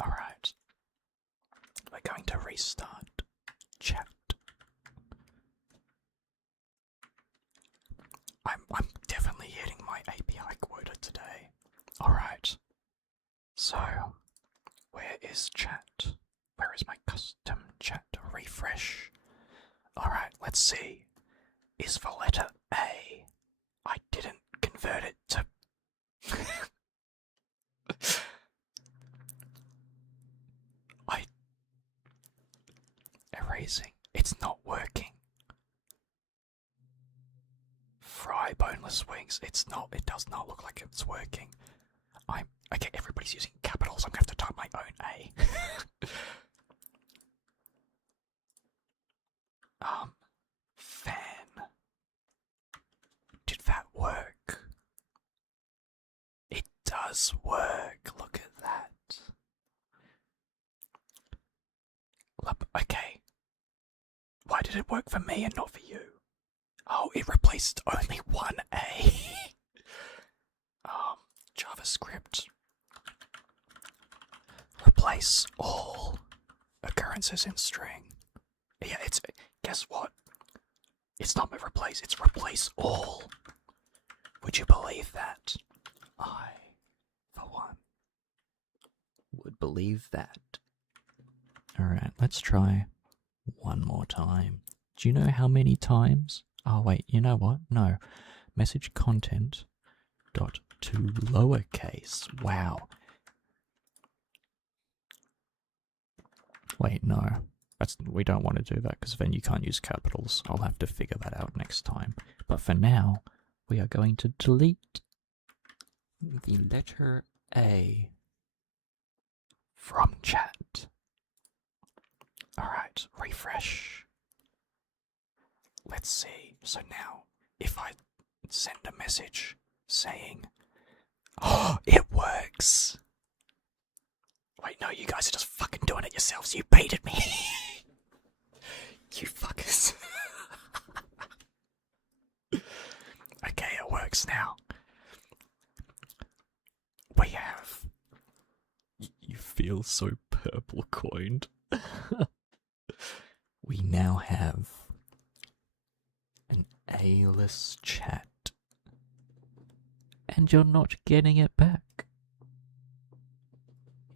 Alright. We're going to restart chat. I'm definitely hitting my API quota today. Alright. So, where is chat? Where is my custom chat? Refresh. Alright, let's see. Is the letter A? I didn't convert it to... Erasing. It's not working. Fry boneless wings. It does not look like it's working. Okay, everybody's using capitals. I'm going to have to type my own A. Fan. Did that work? It does work. Look at that. Okay. Why did it work for me and not for you? Oh, it replaced only one A. JavaScript. Replace all occurrences in string. Yeah, guess what? It's not replace, it's replace all. Would you believe that? I, for one, would believe that. Alright, let's try one more time. Do you know how many times? Oh wait, you know what? No. Message content dot to lowercase. Wow. Wait, no. We don't want to do that because then you can't use capitals. I'll have to figure that out next time. But for now, we are going to delete the letter A from chat. Alright, refresh. Let's see. So now, if I send a message saying, oh, it works. Wait, no, you guys are just fucking doing it yourselves. You baited me. You fuckers. Okay, it works now. We have... You feel so purple coined. We now have an A-less chat. And you're not getting it back.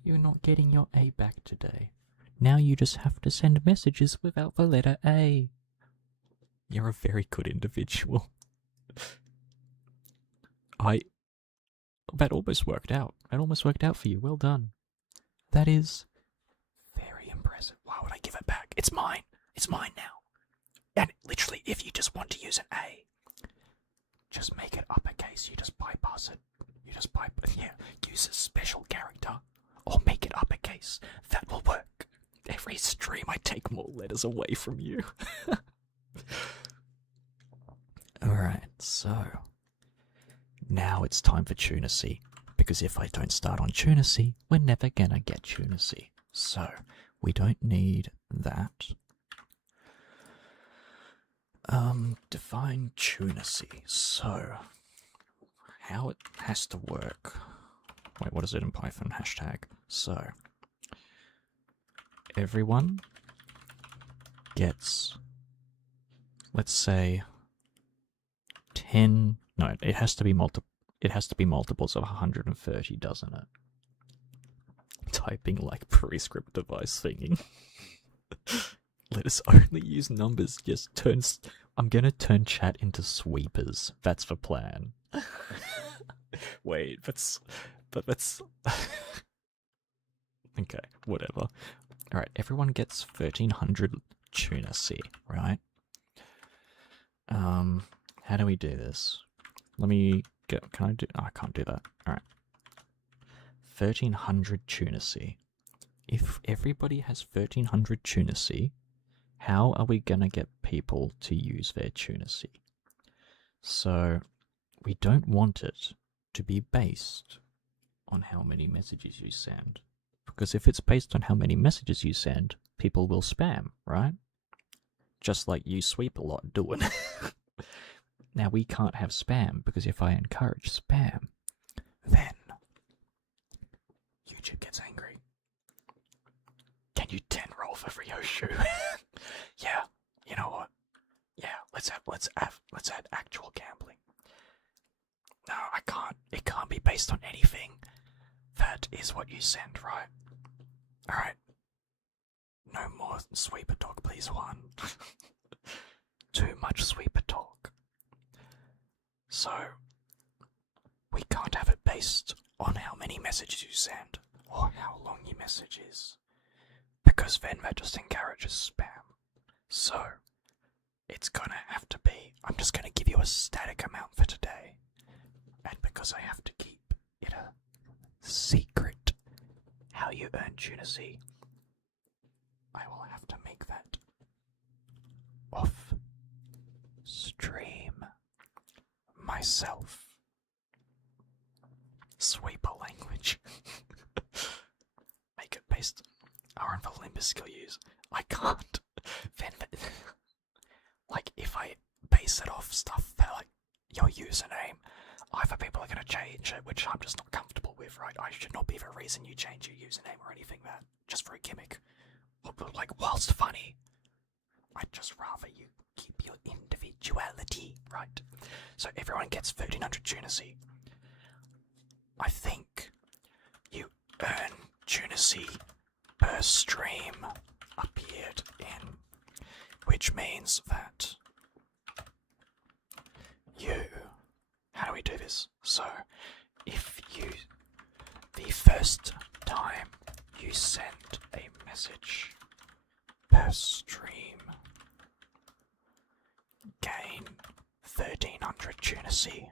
You're not getting your A back today. Now you just have to send messages without the letter A. You're a very good individual. That almost worked out. That almost worked out for you. Well done. That is very impressive. Why would I give it back? It's mine. It's mine now. And literally, if you just want to use an A, just make it uppercase. You just bypass it. Use a special character or make it uppercase. That will work. Every stream I take more letters away from you. Alright, so now it's time for TUNACY, because if I don't start on TUNACY, we're never gonna get TUNACY. So we don't need that. Define TUNACY. So how it has to work. Wait, what is it in Python? Hashtag. So everyone gets, let's say, 10. No, it has to be multiples of 130, doesn't it? Typing like prescript device thingy. Let us only use numbers. Just I'm gonna turn chat into sweepers. That's the plan. Wait, that's okay, whatever. Alright, everyone gets 1300 TUNACY, right? How do we do this? Let me get, can I do, oh, I can't do that. Alright. 1300 TUNACY. If everybody has 1300 TUNACY, how are we gonna get people to use their TUNACY? So, we don't want it to be based on how many messages you send. Because if it's based on how many messages you send, people will spam, right? Just like you sweep a lot doing. Now we can't have spam, because if I encourage spam, then YouTube gets angry. Can you 10 roll for Ryoshu? Yeah, you know what? Yeah, let's add actual gambling. No, I can't. It can't be based on anything. That is what you send, right? Alright. No more sweeper talk, please, one. Too much sweeper talk. So, we can't have it based on how many messages you send, or how long your message is, because then that just encourages spam. So, it's gonna have to be, I'm just gonna give you a static amount for today, and because I have to keep it a secret how you earn TUNACY, I will have to make that off stream myself. Sweeper language. Make it based on the Limbus skill use. I can't. Then, like, if I base it off stuff that, like, your username, either people are going to change it, which I'm just not comfortable with, right? I should not be the reason you change your username or anything that, just for a gimmick. But, like, whilst funny, I'd just rather you keep your individuality, right? So everyone gets 1300 TUNACY. I think you earn TUNACY per stream appeared in, which means that you, how do we do this? So, if you, the first time you send a message per stream, gain 1300 TUNACY.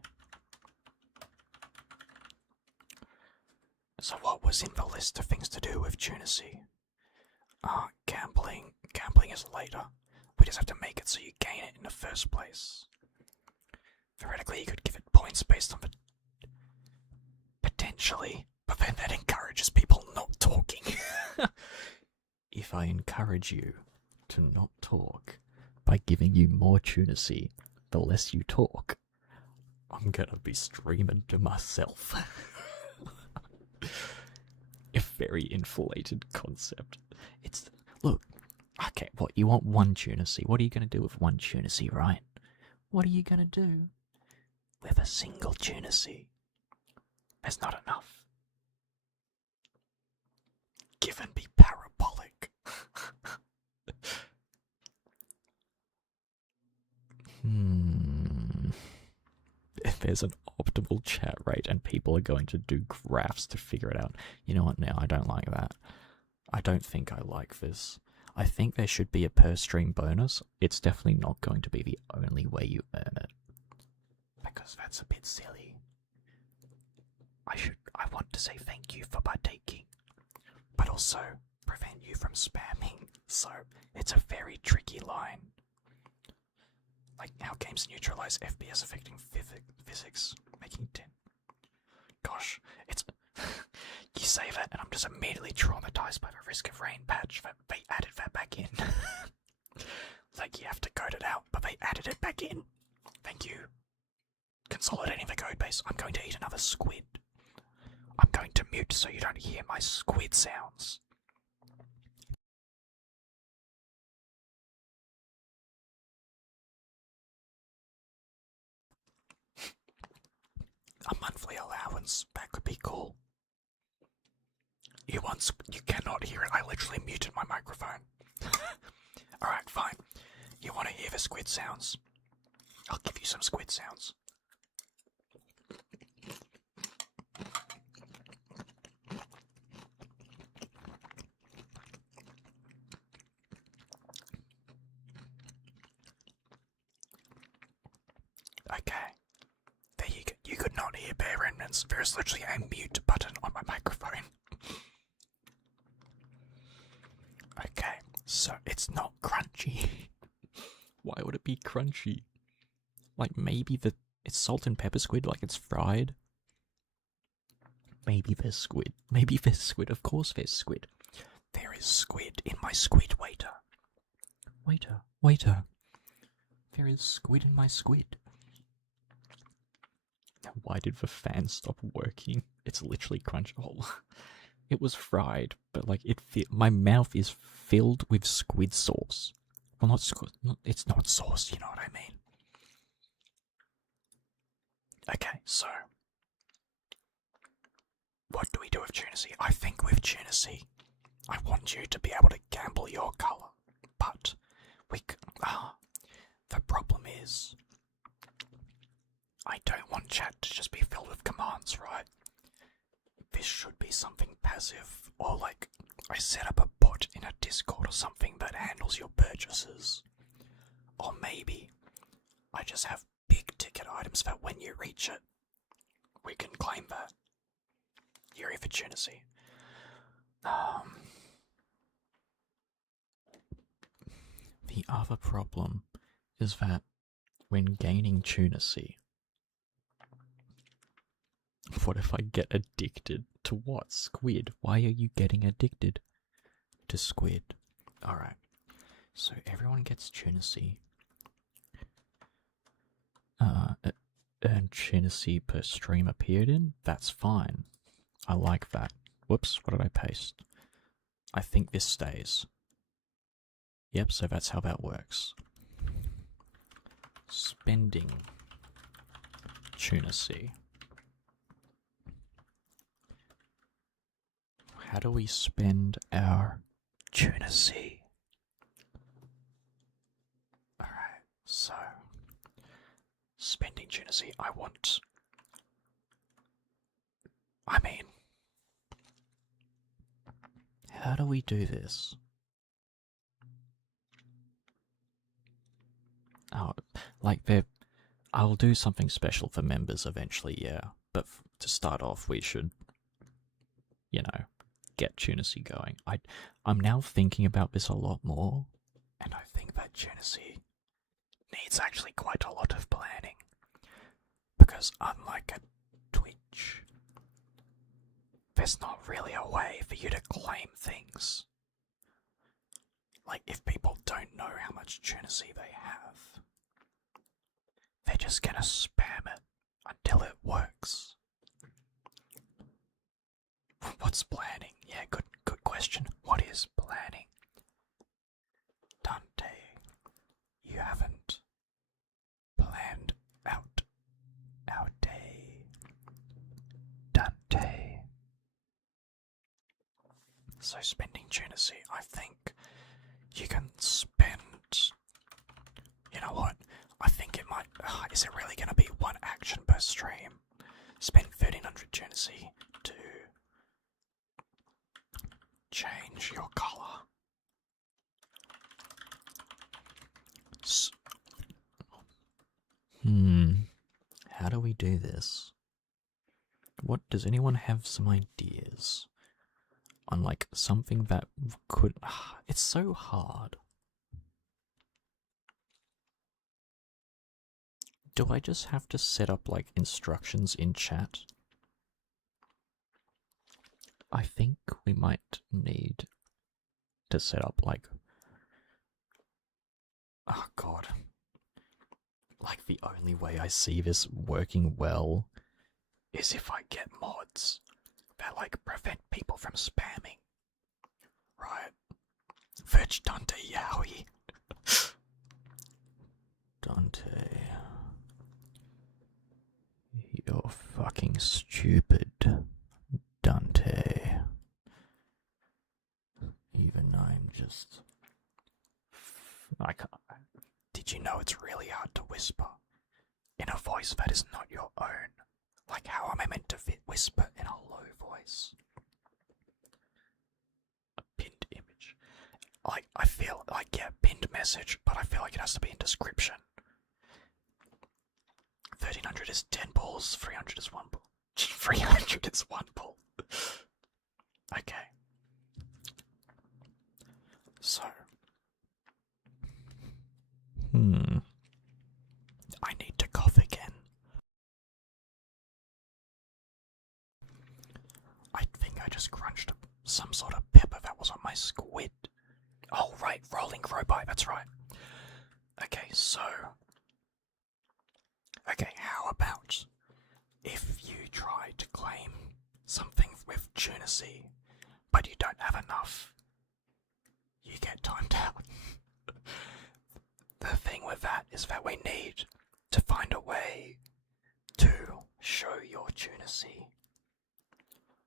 So what was in the list of things to do with TUNACY? Gambling. Gambling is later. We just have to make it so you gain it in the first place. Theoretically, you could give it points based on the... Potentially. But then that encourages people not talking. If I encourage you to not talk by giving you more TUNACY, the less you talk, I'm gonna be streaming to myself. A very inflated concept. It's, look, okay, what, you want one TUNACY? What are you gonna do with one TUNACY, right? What are you gonna do with a single TUNACY? There's not enough. Given be parabolic. If there's an optimal chat rate and people are going to do graphs to figure it out, you know what, now I don't like that. I don't think I like this. I think there should be a per stream bonus. It's definitely not going to be the only way you earn it, because that's a bit silly. I want to say thank you for partaking, but also prevent you from spamming, so it's a very tricky line. Like how games neutralize FPS affecting physics, making 10. Gosh, it's you say that and I'm just immediately traumatized by the risk of rain patch that they added that back in. Like you have to code it out, but they added it back in. Thank you. Consolidating the code base. I'm going to eat another squid. I'm going to mute so you don't hear my squid sounds. A monthly allowance, that could be cool. You cannot hear it, I literally muted my microphone. Alright, fine. You want to hear the squid sounds? I'll give you some squid sounds. Okay. There you go. You could not hear bare remnants. There is literally a mute button on my microphone. Okay, so it's not crunchy. Why would it be crunchy? Like maybe it's salt and pepper squid, like it's fried. Maybe there's squid. Maybe there's squid. Of course there's squid. There is squid in my squid waiter. Waiter. There is squid in my squid. Why did the fan stop working? It's literally crunch. Oh, it was fried, but like my mouth is filled with squid sauce. Well, not squid. It's not sauce. You know what I mean? Okay, so what do we do with TUNACY? I think with TUNACY, I want you to be able to gamble your color, but the problem is, I don't want chat to just be filled with commands, right? This should be something passive, or like I set up a bot in a Discord or something that handles your purchases. Or maybe I just have big ticket items that when you reach it, we can claim that. You're for TUNACY. The other problem is that when gaining TUNACY, what if I get addicted to what? Squid? Why are you getting addicted to squid? Alright, so everyone gets TUNACY. Earn TUNACY per stream appeared in? That's fine. I like that. Whoops, what did I paste? I think this stays. Yep, so that's how that works. Spending TUNACY. How do we spend our TUNACY? Alright, so spending TUNACY, how do we do this? Oh, like I'll do something special for members eventually, yeah. But to start off, we should, get TUNACY going. I'm now thinking about this a lot more, and I think that TUNACY needs actually quite a lot of planning. Because unlike at Twitch, there's not really a way for you to claim things. Like, if people don't know how much TUNACY they have, they're just gonna spam it until it works. What's planning? Yeah, good question. What is planning? Dante, you haven't planned out our day. Dante. So spending TUNACY, I think you can spend... You know what? I think it might... is it really going to be one action per stream? Spend 1300 TUNACY to change your colour. How do we do this? What, does anyone have some ideas on like something that could... it's so hard. Do I just have to set up like instructions in chat? I think we might need to set up like... Oh god. Like the only way I see this working well is if I get mods that like prevent people from spamming. Right? Fetch Dante Yowie. Dante. You're fucking stupid, Dante. Even I'm just... I can't... Did you know it's really hard to whisper in a voice that is not your own? Like, how am I meant to whisper in a low voice? A pinned image. Like, I feel like, yeah, pinned message, but I feel like it has to be in description. 1300 is 10 balls, 300 is 1 ball. 300 is 1 ball. Okay. So. I need to cough again. I think I just crunched some sort of pepper that was on my squid. Oh, right, rolling crowbar, that's right. Okay, so... Okay, how about if you try to claim something with TUNACY, but you don't have enough, you get timed out. The thing with that is that we need to find a way to show your TUNACY,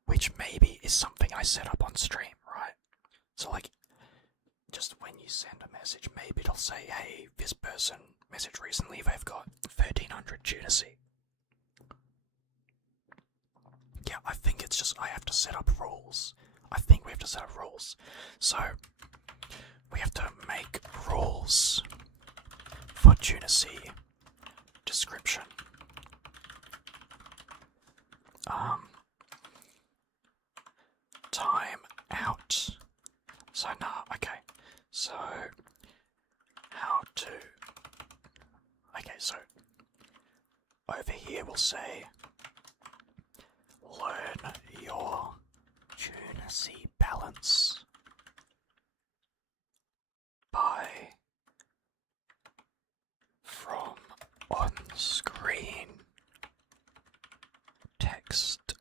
which maybe is something I set up on stream, right? So like, just when you send a message, maybe it'll say, hey, this person messaged recently, they've got 1300 TUNACY. Yeah, I think it's just, I have to set up rules. I think we have to set up rules. So, we have to make rules for TUNACY description. Time out. So okay. So how to... Okay, so over here we'll say learn your TUNACY balance by from on-screen text.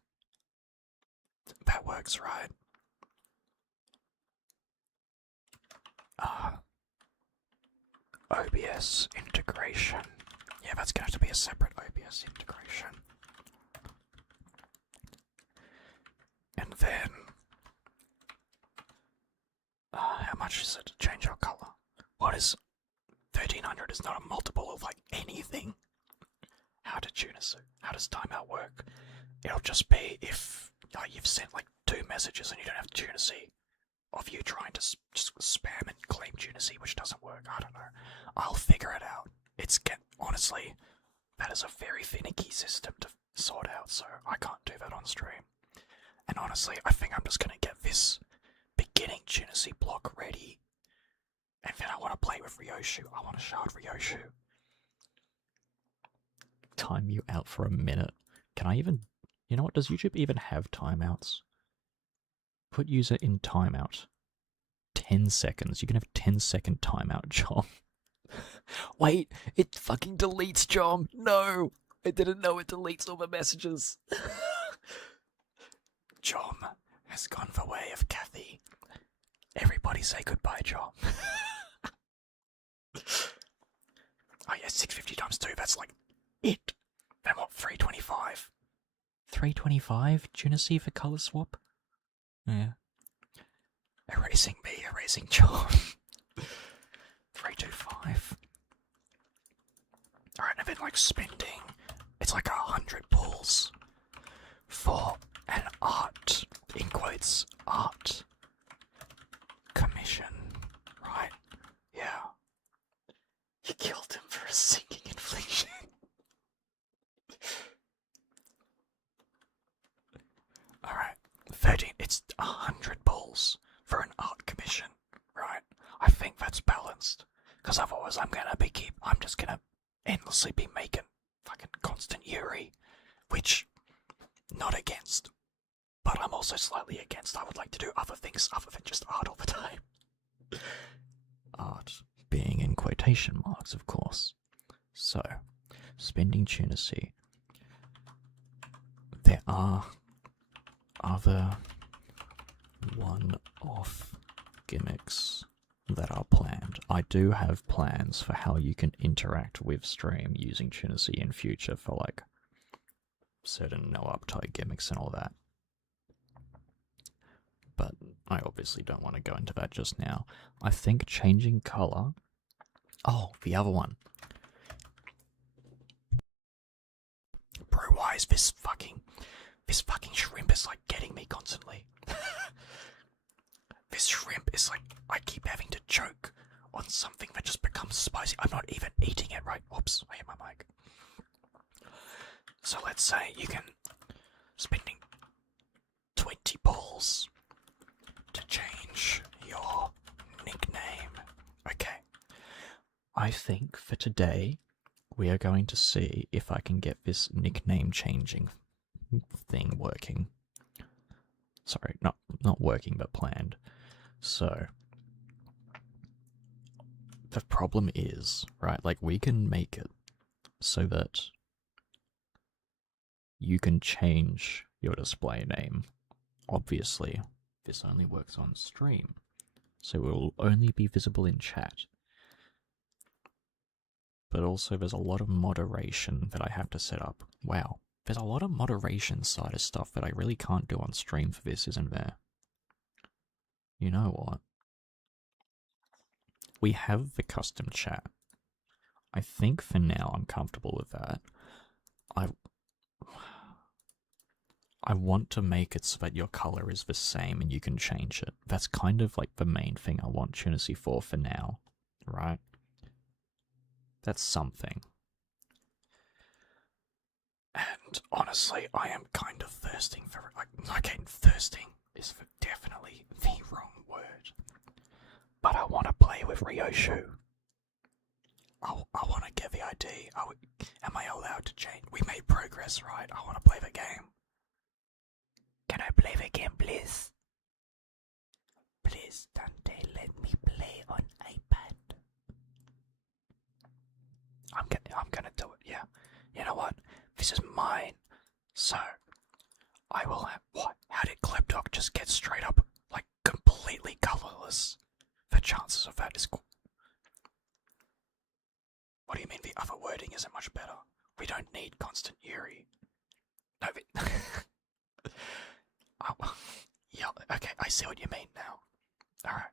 That works, right? OBS integration. Yeah, that's going to have to be a separate OBS integration. And then... how much is it to change our colour? What is... 1300 is not a multiple of like anything. How to TUNACY? How does timeout work? It'll just be if you've sent like 2 messages and you don't have TUNACY, of you trying to just spam and claim TUNACY, which doesn't work. I don't know. I'll figure it out. Honestly, that is a very finicky system to sort out, so I can't do that on stream. And honestly, I think I'm just gonna get this beginning TUNACY block ready, and then I want to play with Ryoshu. I want to shard Ryoshu. Time you out for a minute. Can I even... You know what, does YouTube even have timeouts? Put user in timeout. 10 seconds. You can have 10-second timeout, John. Wait, it fucking deletes, John. No, I didn't know it deletes all the messages. John has gone the way of Kathy. Everybody say goodbye, John. Oh yeah, 650 times 2, that's like it. Then what, 325? 325? TUNACY for colour swap? Yeah. Erasing me, erasing John. 325. Alright, and then like spending, it's like 100 balls for an art, in quotes, art commission, right? Yeah. You killed him for a sinking infliction. Alright, 13, it's 100 balls for an art commission, right? I think that's balanced, because otherwise I'm just gonna endlessly be making fucking constant Yuri, which, not against, but I'm also slightly against. I would like to do other things other than just art all the time. Art being in quotation marks, of course. So, spending TUNACY. There are other one-off gimmicks that are planned. I do have plans for how you can interact with stream using TUNACY in future for like certain no uptime gimmicks and all that. But I obviously don't want to go into that just now. I think changing color. Oh, the other one. Bro, why is this fucking shrimp is like getting me constantly. This shrimp is like, I keep having to choke on something that just becomes spicy. I'm not even eating it, right? Oops, I hit my mic. So let's say you can, spending 20 balls to change your nickname. Okay. I think for today, we are going to see if I can get this nickname changing thing working. Sorry, not working, but planned. So, the problem is, right, like we can make it so that you can change your display name. Obviously, this only works on stream, so it will only be visible in chat. But also there's a lot of moderation that I have to set up. Wow, there's a lot of moderation side of stuff that I really can't do on stream for this, isn't there? You know what? We have the custom chat. I think for now I'm comfortable with that. I want to make it so that your color is the same and you can change it. That's kind of like the main thing I want TUNACY for now, right? That's something. And honestly, I am kind of thirsting for, like, okay, thirsting is definitely the wrong word. But I want to play with Ryoshu. I want to get the ID. Am I allowed to change? We made progress, right? I want to play the game. Can I play the game, please? Please, Dante, let me play on iPad. I'm gonna do it, yeah. You know what? This is mine. So, I will have, what? How did Klepdog just get straight up, like, completely colorless? The chances of that is cool. What do you mean the other wording isn't much better? We don't need constant Yuri. No, oh, yeah, okay, I see what you mean now. Alright.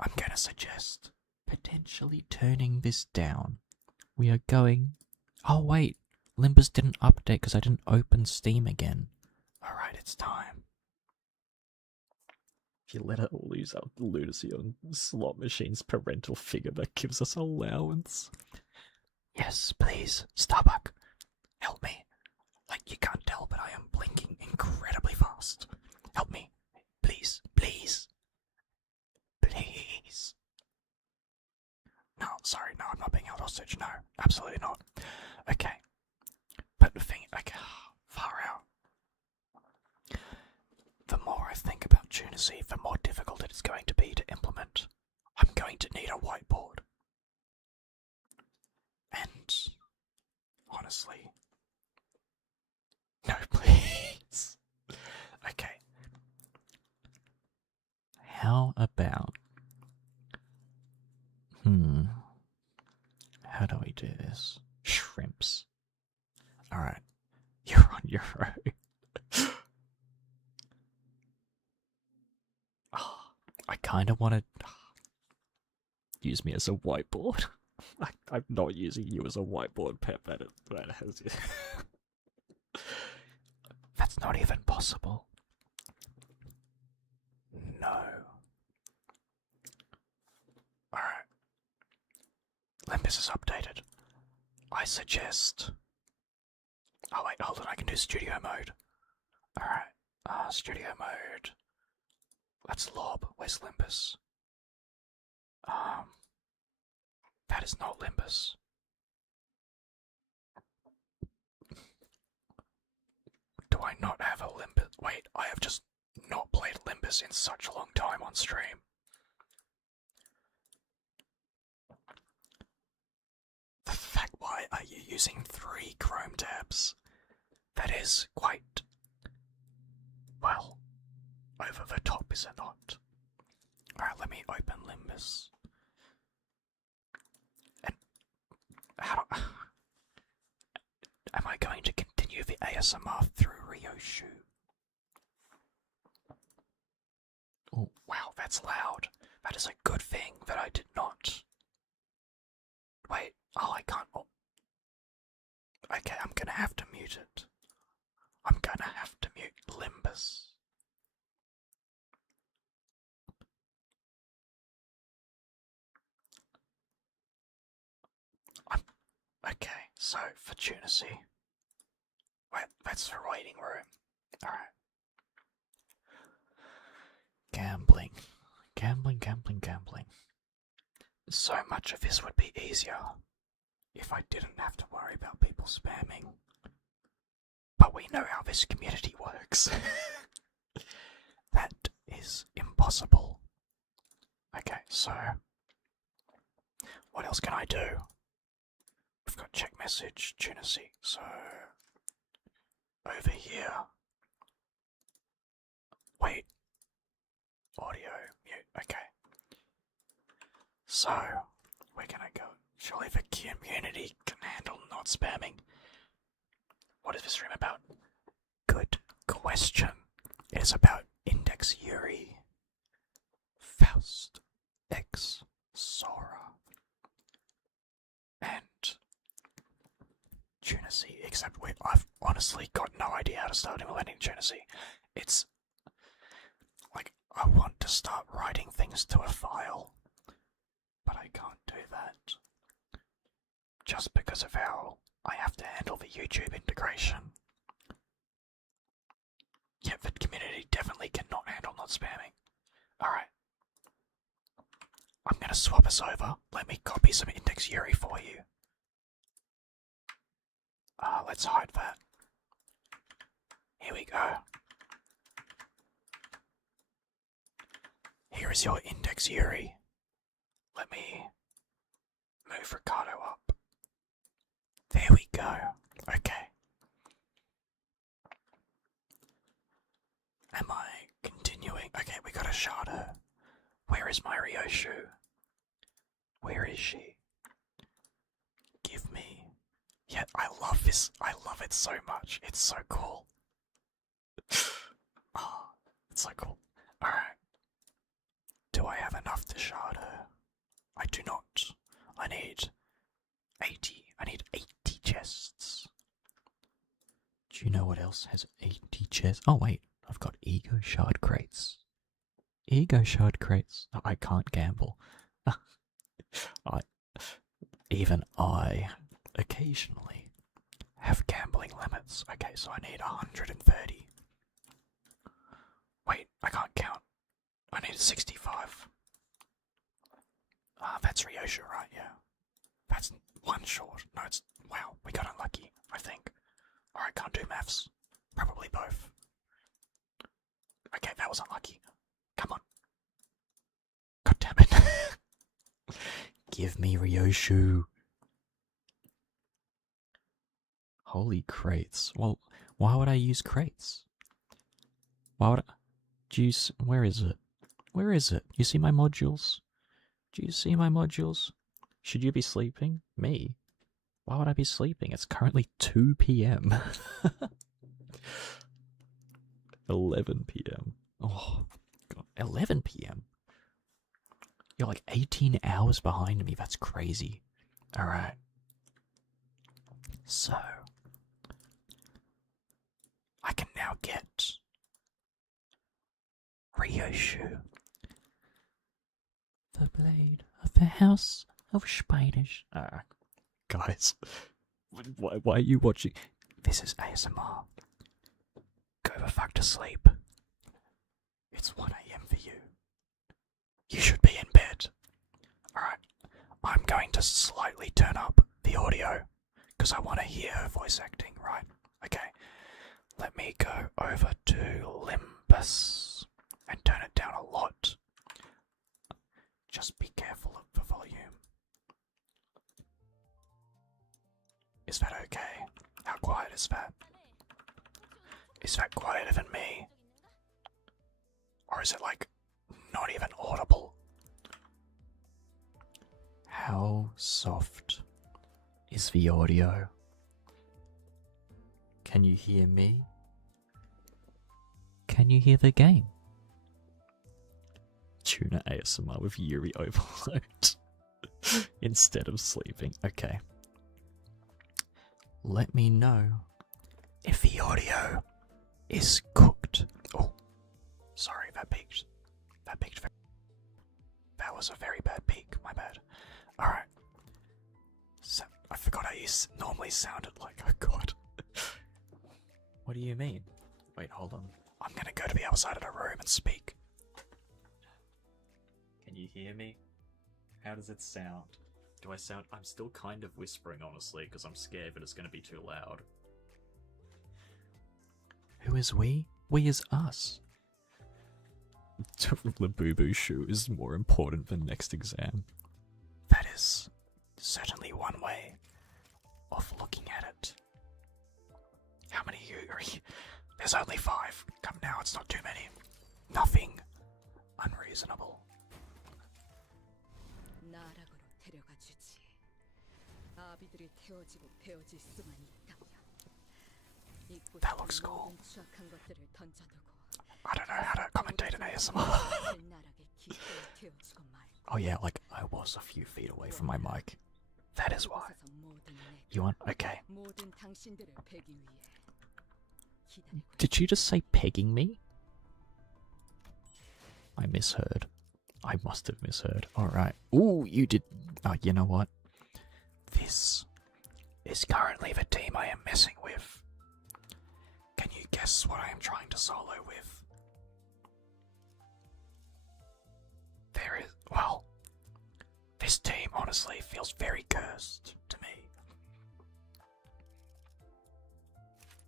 I'm gonna suggest potentially turning this down. We are going... Oh wait, Limbus didn't update because I didn't open Steam again. Alright, it's time. If you let it lose our lunacy on slot machines parental figure that gives us allowance. Yes, please, Starbuck, help me. Like, you can't tell, but I am blinking incredibly fast. Help me. Please, please. Please. No, sorry, no, I'm not being held hostage. No, absolutely not. Okay. But the thing, okay, far out. The more I think about TUNACY, the more difficult it is going to be to implement. I'm going to need a whiteboard. And, honestly... No, please. Okay. How about... How do we do this? Shrimps. Alright. You're on your own. Oh, I kind of want to use me as a whiteboard. I'm not using you as a whiteboard, Pep. That has That's not even possible. No. Alright. Limbus is updated. I suggest... Oh wait, hold on, I can do studio mode. Alright, studio mode. That's Lob. Where's Limbus? That is not Limbus. Do I not have a Limbus? Wait, I have just not played Limbus in such a long time on stream. The fact, why are you using 3 Chrome tabs? That is quite, well, over the top, is it not? Alright, let me open Limbus. And how do... Am I going to continue the ASMR through Ryoshu? Oh, wow, that's loud. That is a good thing that I did not. Wait, oh, I can't. Oh. Okay, I'm gonna have to mute it. I'm gonna have to mute Limbus. Okay, so for TUNACY. Wait, that's the waiting room. Alright. Gambling. Gambling. So much of this would be easier if I didn't have to worry about people spamming. But we know how this community works. That is impossible. Okay, so what else can I do? We've got check message, TUNACY, so over here. Wait. Audio mute, okay. So, we're gonna go. Surely the community can handle not spamming. What is this stream about? Good question. It is about Index Yuri, Faust, X, Sora, and TUNACY, except I've honestly got no idea how to start implementing TUNACY. It's like, I want to start writing things to a file, but I can't do that. Just because of how I have to handle the YouTube integration. Yeah, the community definitely cannot handle not spamming. Alright. I'm gonna swap us over. Let me copy some Index Yuri for you. Let's hide that. Here we go. Here is your Index Yuri. Let me move Ricardo up. There we go. Okay. Am I continuing? Okay, we got a Shadow. Where is my Ryoshu? Where is she? Give me. Yeah, I love this. I love it so much. It's so cool. Oh, it's so cool. Alright. Do I have enough to Shadow? I do not. I need 80. I need 80 chests. Do you know what else has 80 chests? Oh wait, I've got Ego Shard crates. Ego Shard crates. I can't gamble. Even I occasionally have gambling limits. Okay, so I need 130. Wait, I can't count. I need 65. That's Ryoshu, right? Yeah. That's one short. No, it's... Wow, we got unlucky, I think. Alright, can't do maths. Probably both. Okay, that was unlucky. Come on. God damn it. Give me Ryoshu. Holy crates. Well, why would I use crates? Why would I... Juice, where is it? Where is it? You see my modules? Do you see my modules? Should you be sleeping? Me? Why would I be sleeping? It's currently 2 PM. 11 PM. Oh, God. 11 PM? You're like 18 hours behind me. That's crazy. Alright. So, I can now get Ryoshu, the blade of the house of spiders. Guys, why are you watching? This is ASMR. Go the fuck to sleep. It's 1 AM for you. You should be in bed. Alright, I'm going to slightly turn up the audio because I want to hear her voice acting, right? Okay, let me go over to Limbus and turn it down a lot. Just be careful of the volume. Is that okay? How quiet is that? Is that quieter than me? Or is it like not even audible? How soft is the audio? Can you hear me? Can you hear the game? Tuna ASMR with Yuri Overload instead of sleeping. Okay. Let me know if the audio is cooked. Oh, sorry, that peaked. That peaked. That was a very bad peak. My bad. All right. So, I forgot how you normally sounded like. Oh God. What do you mean? Wait, hold on. I'm gonna go to the other side of the room and speak. Can you hear me? How does it sound? Do I sound... I'm still kind of whispering, honestly, because I'm scared that it's going to be too loud. Who is we? We is us. The boo-boo shoe is more important than next exam. That is certainly one way of looking at it. How many Yuri? There's only 5. Come now, it's not too many. Nothing unreasonable. That looks cool. I don't know how to commentate an ASMR. Oh yeah, like I was a few feet away from my mic. That is why. You want? Okay. Did you just say pegging me? I misheard. I must have misheard. Alright. Ooh, you did. Oh, you know what? This is currently the team I am messing with. Can you guess what I am trying to solo with? There is. Well, this team honestly feels very cursed to me.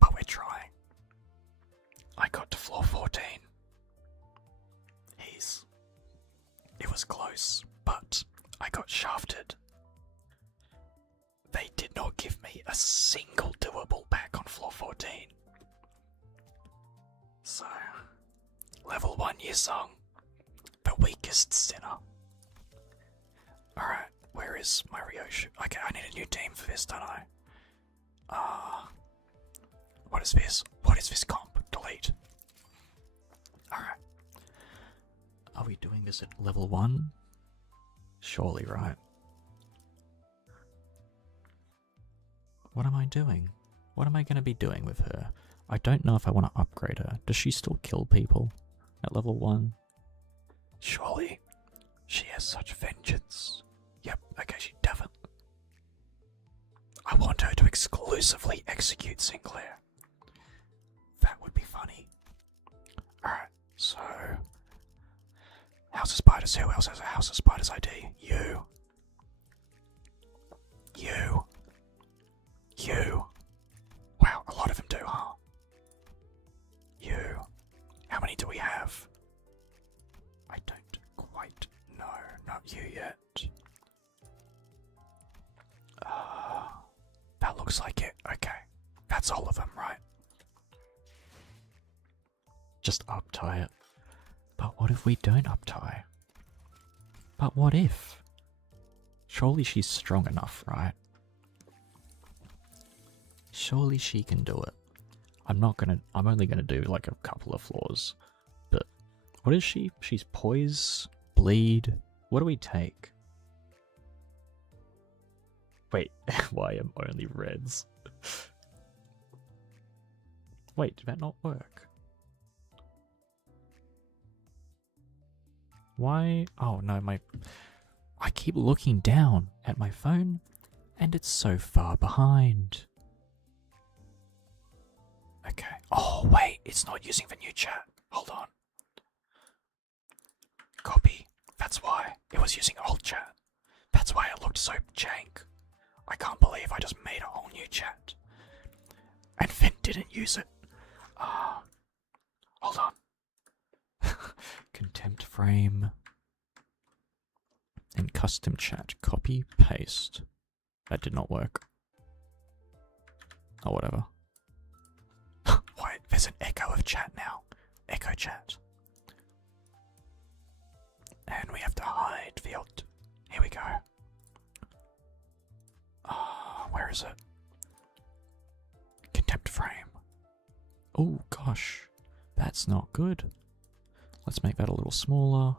But we're trying. I got to floor 14. It was close, but I got shafted. They did not give me a single doable back on floor 14. So, level 1 Yisong, the weakest sinner. Alright, where is my Ryoshu? Okay, I need a new team for this, don't I? What is this? What is this comp? Delete. Alright. Are we doing this at level 1? Surely, right? What am I doing? What am I going to be doing with her? I don't know if I want to upgrade her. Does she still kill people at level 1? Surely, she has such vengeance. Yep, okay, she doesn't. I want her to exclusively execute Sinclair. That would be funny. Alright, so... House of Spiders, who else has a House of Spiders ID? You. You. You. Wow, a lot of them do, huh? You. How many do we have? I don't quite know. Not you yet. That looks like it. Okay. That's all of them, right? Just uptie it. But what if we don't uptie? But what if? Surely she's strong enough, right? Surely she can do it. I'm only gonna do like a couple of floors. But what is she? She's poise, bleed, What do we take? Wait, why am only reds? Wait, did that not work? Why? Oh no, I keep looking down at my phone and it's so far behind. Okay. Oh wait, it's not using the new chat. Hold on. Copy. That's why. It was using old chat. That's why it looked so jank. I can't believe I just made a whole new chat. And Finn didn't use it. Hold on. Contempt frame. And custom chat. Copy, paste. That did not work. Oh, whatever. Wait, there's an echo of chat now. Echo chat. And we have to hide the old... Here we go. Where is it? Contempt frame. Oh gosh, that's not good. Let's make that a little smaller.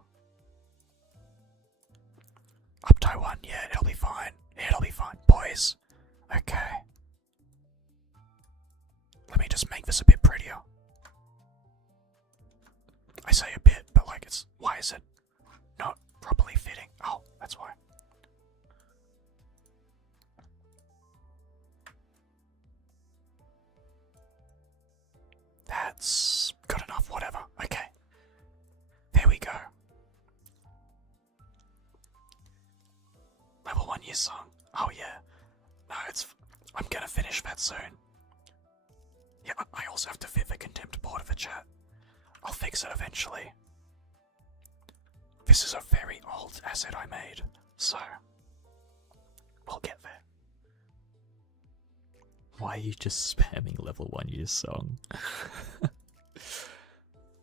Uptie 1, yeah, it'll be fine. It'll be fine, boys. Okay. Let me just make this a bit prettier. I say a bit, but like it's... Why is it not properly fitting? Oh, that's why. That's good enough, whatever. Okay. There we go. Level 1 year song. Oh yeah. No, I'm gonna finish that soon. Yeah, I also have to fit the contempt board of the chat. I'll fix it eventually. This is a very old asset I made, so we'll get there. Why are you just spamming level 1 year song?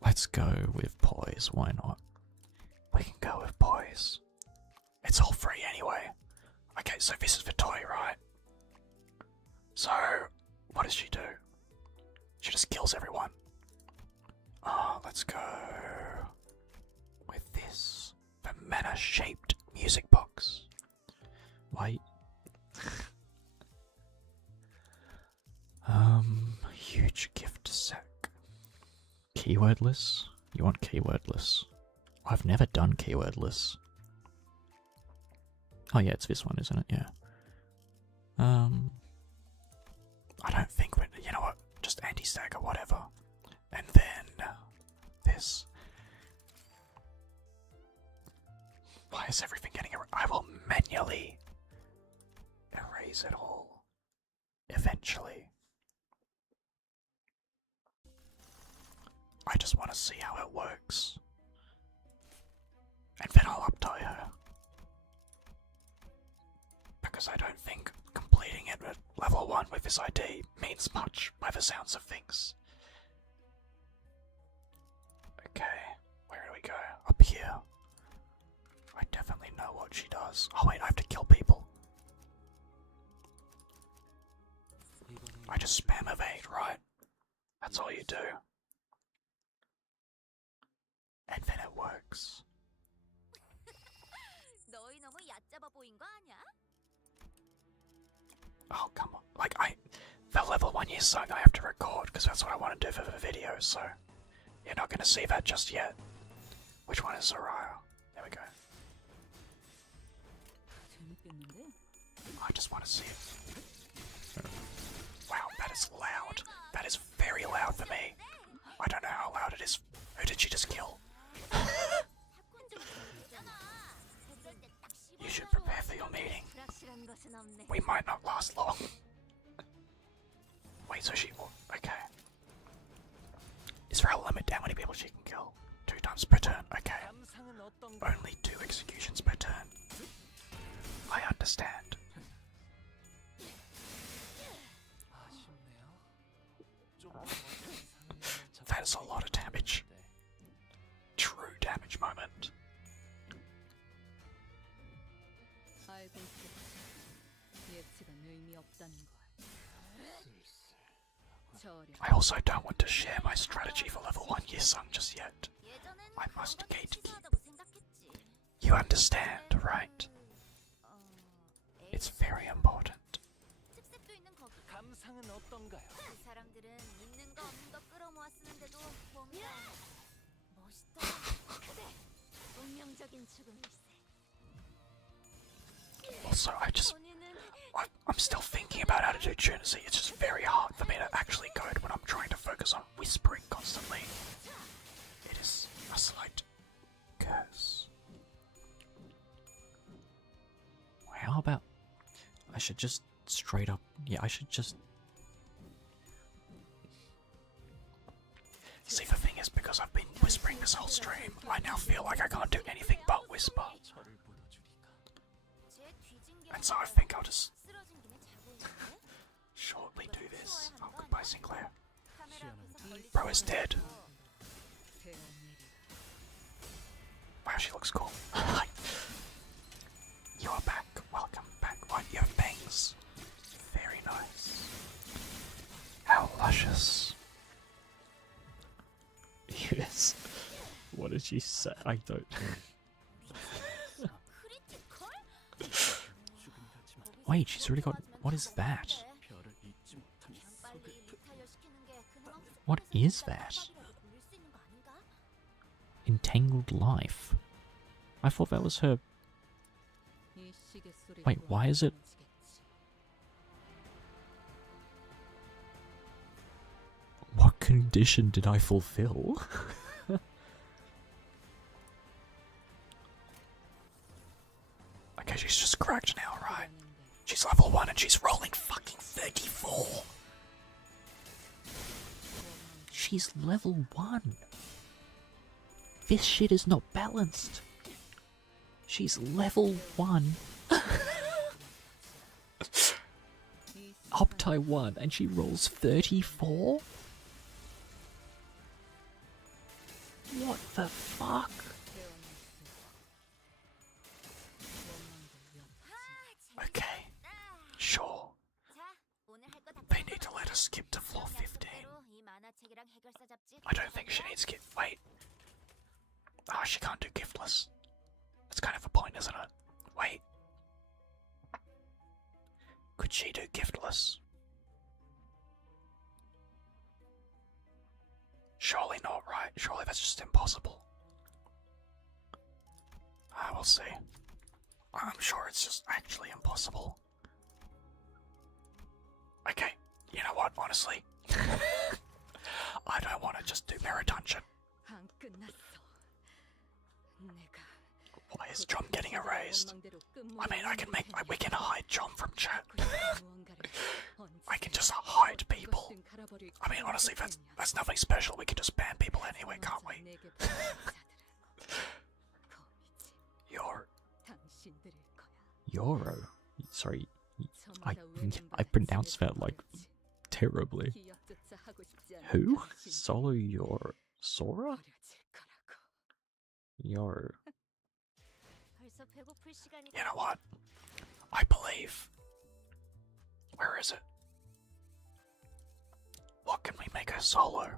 Let's go with poise, why not? We can go with poise. It's all free anyway. Okay, so this is the toy, right? So, what does she do? She just kills everyone. Let's go with this. The mana-shaped music box. Wait. Huge gift sack. Keywordless? You want keywordless? I've never done keywordless. Oh yeah, it's this one, isn't it? Yeah. I don't think we... You know what? Just anti-stack or whatever. And then... this. Why is everything getting... I will manually erase it all. Eventually. I just want to see how it works. And then I'll uptie her. Because I don't think completing it at level 1 with this ID means much by the sounds of things. Okay, where do we go? Up here. I definitely know what she does. Oh wait, I have to kill people. I just spam evade, right? That's all you do. And then it works. Oh, come on. Like, the level 1 year song I have to record, because that's what I want to do for the video, so you're not going to see that just yet. Which one is Soraya? There we go. I just want to see it. Wow, that is loud. That is very loud for me. I don't know how loud it is. Who did she just kill? You should prepare for your meeting. We might not last long. Wait, so she... Okay. Is there a limit to how many people she can kill? 2 times per turn, okay. Only 2 executions per turn. I understand. That is a lot of damage. True damage moment. I also don't want to share my strategy for level 1 year song just yet. I must gatekeep. You You understand, right? It's very important. 특색도 있는 거기. 감상은 어떤가요? 그 사람들은 있는 거 없는 거 끌어모았는데도 뭔가 멋있다. 그래. 운명적인 죽음일세. Also, I'm still thinking about how to do TUNACY. It's just very hard for me to actually code when I'm trying to focus on whispering constantly. It is a slight curse. How about I should just straight up... Yeah, I should just... See, the thing is, because I've been whispering this whole stream, I now feel like I can't do anything but whisper. And so I think I'll just shortly do this. Oh, goodbye, Sinclair. Bro is dead. Wow, she looks cool. You are back. Welcome back. What? You have bangs. Very nice. How luscious. Yes. What did she say? I don't. Wait, she's already got... What is that? What is that? Entangled life. I thought that was her... Wait, why is it... What condition did I fulfill? Okay, she's just cracked now, right? She's level 1 and she's rolling fucking 34! She's level 1! This shit is not balanced! She's level 1! Opti 1 and she rolls 34? What the fuck? Okay, sure. They need to let us skip to floor 15. I don't think she needs gift. Wait. Oh, she can't do giftless. That's kind of a point, isn't it? Wait. Could she do giftless? Surely not, right? Surely that's just impossible. We'll see. I'm sure it's just actually impossible. Okay, you know what, honestly? I don't want to just do mirror dungeon. Why is John getting erased? I mean, we can hide John from chat. I can just hide people. I mean, honestly, that's nothing special. We can just ban people anyway, can't we? Yoro. Sorry, I pronounced that like terribly. Who? Solo Sora? Yoro. You know what? I believe. Where is it? What can we make her solo?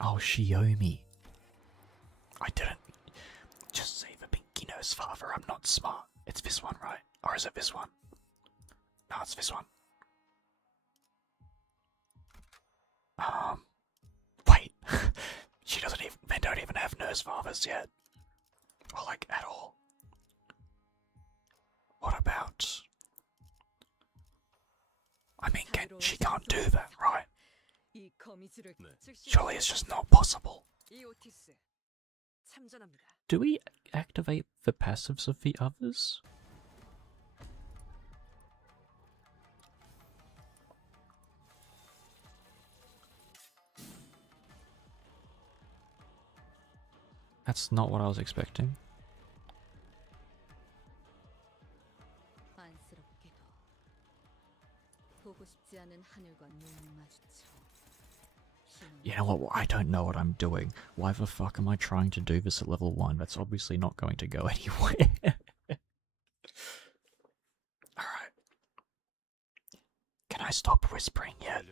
Oh, Shiomi. I didn't. Just say the Pinkino's father, I'm not smart. It's this one, right? Or is it this one? No, it's this one. Wait. She doesn't even, they don't even have nurse fathers yet. Or like, at all. What about... I mean, she can't do that, right? Surely it's just not possible. Do we activate the passives of the others? That's not what I was expecting. You know what? I don't know what I'm doing. Why the fuck am I trying to do this at level 1? That's obviously not going to go anywhere. Alright. Can I stop whispering yet?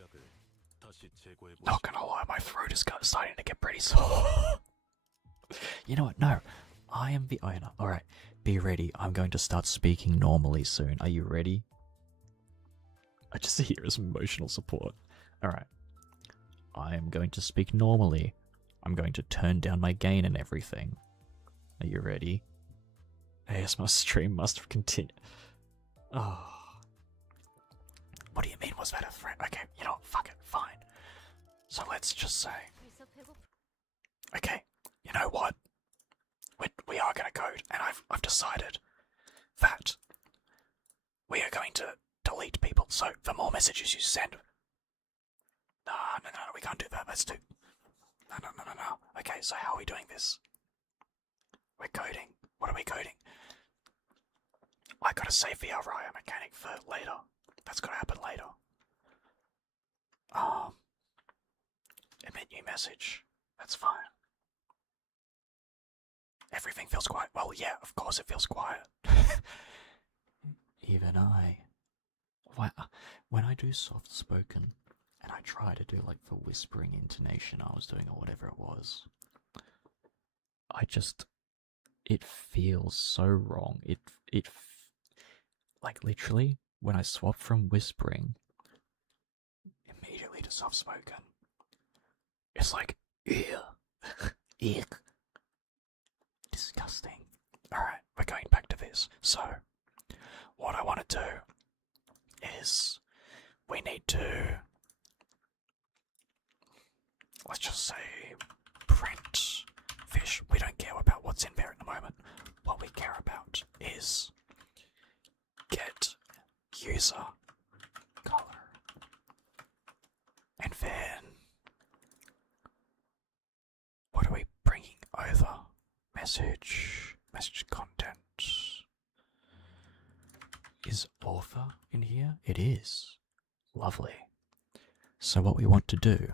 Not gonna lie, my throat is starting to get pretty sore. You know what? No, I am the owner. Alright, be ready. I'm going to start speaking normally soon. Are you ready? I just hear his emotional support. Alright. I am going to speak normally. I'm going to turn down my gain and everything. Are you ready? ASMR stream must continue. Oh. What do you mean, was that a threat? Okay, you know what? Fuck it. Fine. So let's just say. Okay, you know what? We are going to code, and I've decided that we are going to delete people. So the more messages you send. No, we can't do that. That's too. No. Okay, so how are we doing this? We're coding. What are we coding? I gotta save the Raya mechanic for later. That's gotta happen later. Emit new message. That's fine. Everything feels quiet. Well, yeah, of course it feels quiet. Even I. When I do soft spoken, and I try to do like the whispering intonation I was doing or whatever it was, it feels so wrong. Like literally, when I swap from whispering immediately to soft spoken, it's like, ew. Ick. Disgusting. Alright, we're going back to this. So, what I want to do is, we need to, let's just say, print fish. We don't care about what's in there at the moment. What we care about is get user color. And then, what are we bringing over? Message content. Is author in here? It is. Lovely. So what we want to do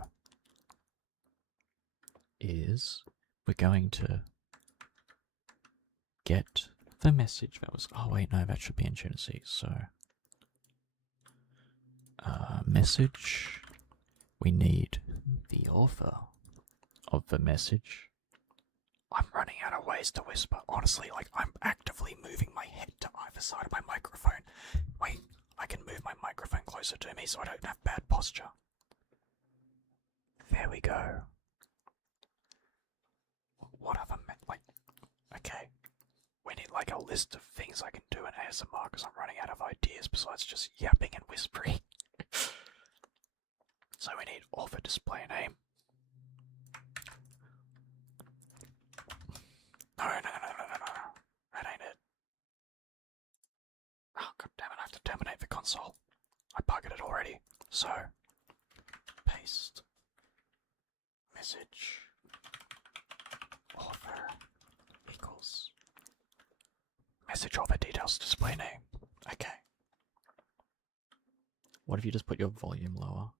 is we're going to get the message that was, oh wait, no, that should be in TUNACY. So message, we need the author of the message. I'm running out of ways to whisper. Honestly, like, I'm actively moving my head to either side of my microphone. Wait, I can move my microphone closer to me so I don't have bad posture. There we go. What other okay. We need like a list of things I can do in ASMR because I'm running out of ideas besides just yapping and whispering. So we need author display name. No. That ain't it. Oh, god damn it, I have to terminate the console. I bugged it already. So, paste. Message. Author equals. Message author details display name. Okay. What if you just put your volume lower?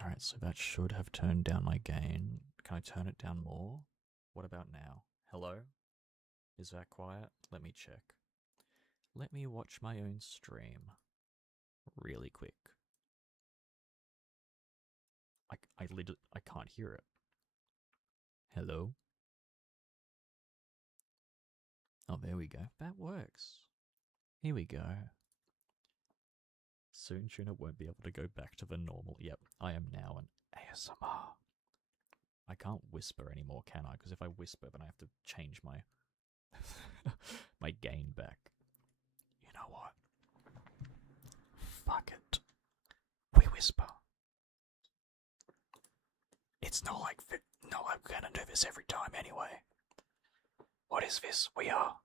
Alright, so that should have turned down my gain. Can I turn it down more? What about now? Hello? Is that quiet? Let me check. Let me watch my own stream. Really quick. I can't hear it. Hello? Oh, there we go. That works. Here we go. Soon Tuna won't be able to go back to the normal. Yep, I am now an ASMR. I can't whisper anymore, can I? Because if I whisper, then I have to change my my gain back. You know what? Fuck it. We whisper. It's not like we're gonna do this every time anyway. What is this? We are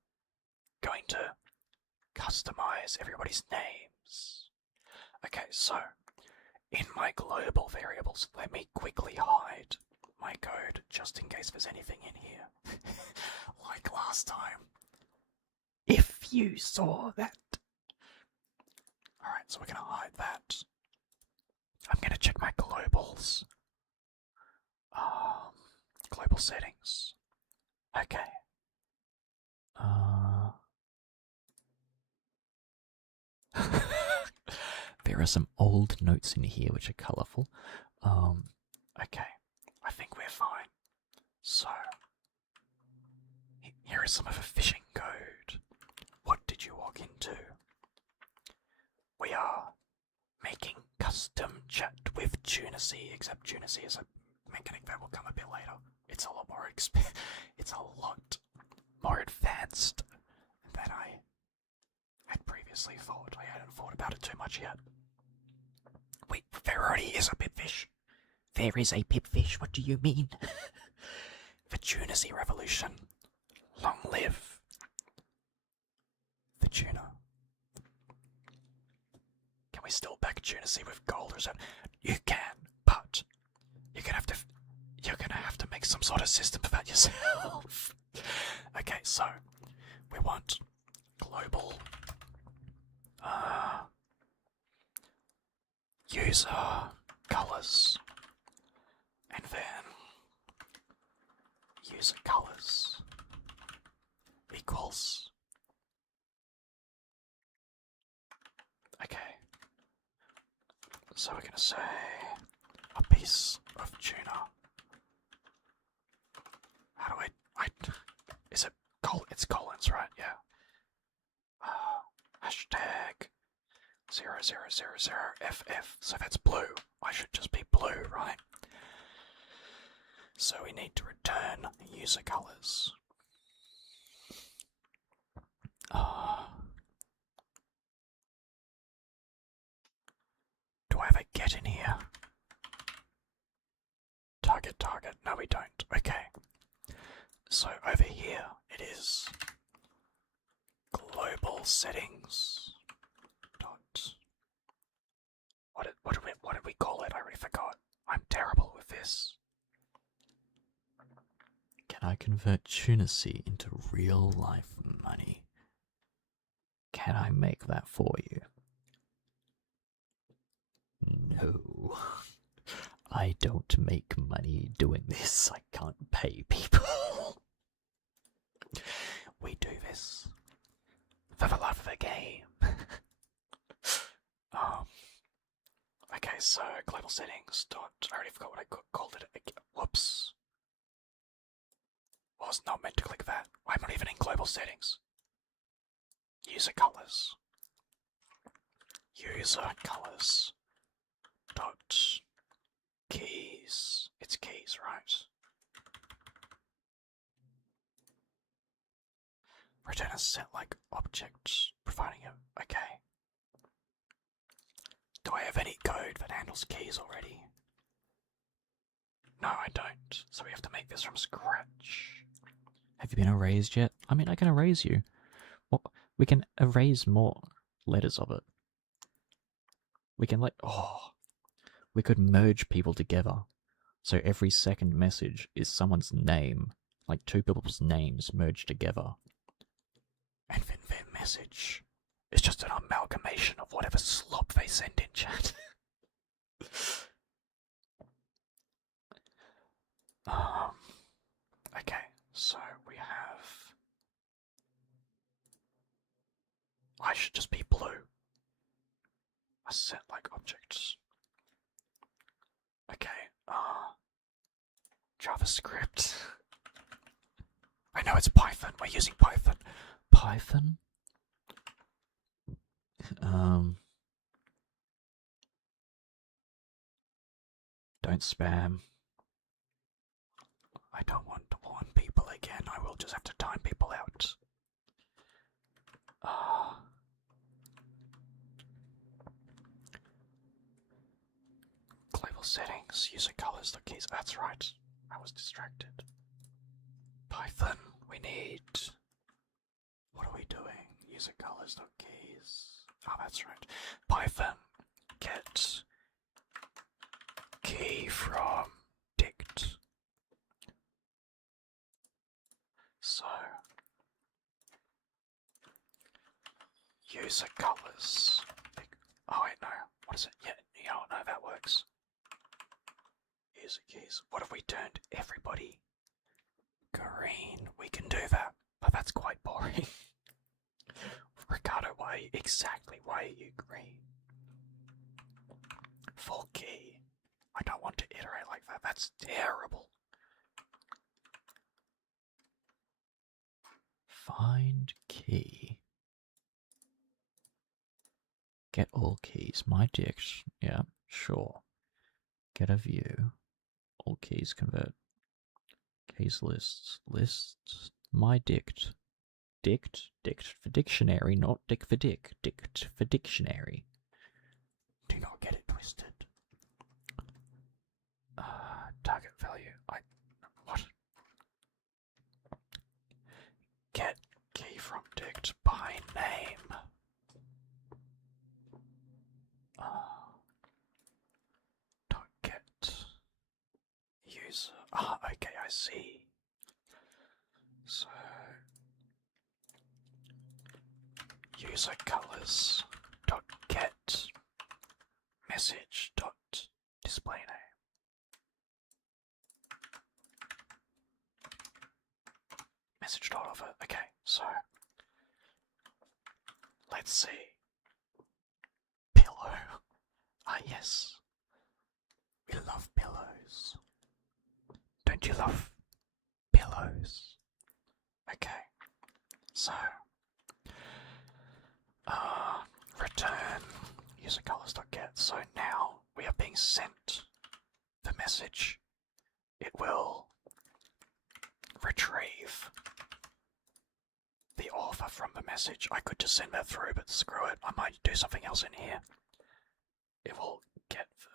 going to customize everybody's names. Okay, so in my global variables, let me quickly hide my code just in case there's anything in here. Like last time. If you saw that. Alright, so we're gonna hide that. I'm gonna check my globals. Global settings. Okay. There are some old notes in here which are colourful. Okay. I think we're fine. So, here is some of a phishing code. What did you walk into? We are making custom chat with TUNACY, except TUNACY is a mechanic that will come a bit later. It's a lot more advanced than I had previously thought. I hadn't thought about it too much yet. Wait, there already is a pipfish. There is a pipfish, what do you mean? The TUNACY revolution. Long live the tuna. Can we still back TUNACY with gold or something? You can, but you're gonna have to make some sort of system for that yourself. Okay, so we want global user colors, and then user colors equals. Okay, so we're gonna say a piece of tuna. How do I is it it's colons, right? Yeah. Hashtag 0000FF. So that's blue. I should just be blue, right? So we need to return user colors. Do I have a get in here? Target. No, we don't. Okay. So over here it is global settings. What did we call it? I already forgot. I'm terrible with this. Can I convert TUNACY into real life money? Can I make that for you? No. I don't make money doing this. I can't pay people. We do this for the love of the game. Okay, so global settings. I already forgot what I called it. Whoops. Was not meant to click that. I'm not even in global settings. User colors. User colors. Dot keys. It's keys, right? Return a set like object, providing it. Okay. Do I have any code that handles keys already? No, I don't. So we have to make this from scratch. Have you been erased yet? I mean, I can erase you. Well, we can erase more letters of it. We can we could merge people together. So every second message is someone's name, like two people's names merged together. And then their message is just an amalgamation of whatever slop they send in chat. Okay, so we have. I should just be blue. A set like objects. Okay, JavaScript. I know it's Python. We're using Python. Python? Don't spam. I don't want to warn people again. I will just have to time people out. Global settings, user colors, the keys. That's right. I was distracted. Python, we need. What are we doing? User colors, the keys. Oh, that's right. Python, get key from dict. So, user colors. Oh wait, no. What is it? Yeah, no, that works. User keys. What if we turned everybody green? We can do that, but that's quite boring. Ricardo, why are you green? Full key. I don't want to iterate like that. That's terrible. Find key. Get all keys. My dict. Yeah, sure. Get a view. All keys convert. Keys lists. Lists. My dict. Dict. Dict for dictionary, not dick for dick. Dict for dictionary. Do not get it twisted. Target value. What? Get key from dict by name. Don't get user. Okay, I see. So user colors dot get message dot display name. Message dot offer. Okay, so let's see. Pillow. Yes. We love pillows. Don't you love pillows? Okay. So return user colors.get. So now we are being sent the message. It will retrieve the author from the message. I could just send that through, but screw it. I might do something else in here. It will get the...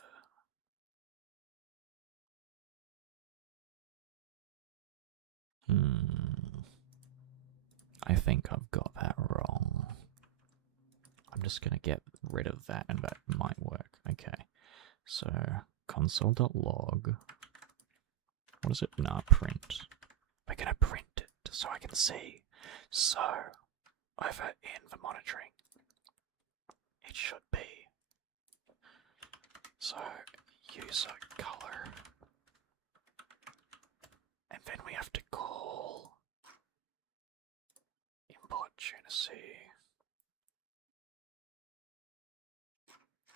I think I've got that wrong. I'm just gonna get rid of that and that might work. Okay. So console.log. What is it? Nah, print. We're gonna print it so I can see. So over in the monitoring, it should be. So user color. And then we have to call import TUNACY.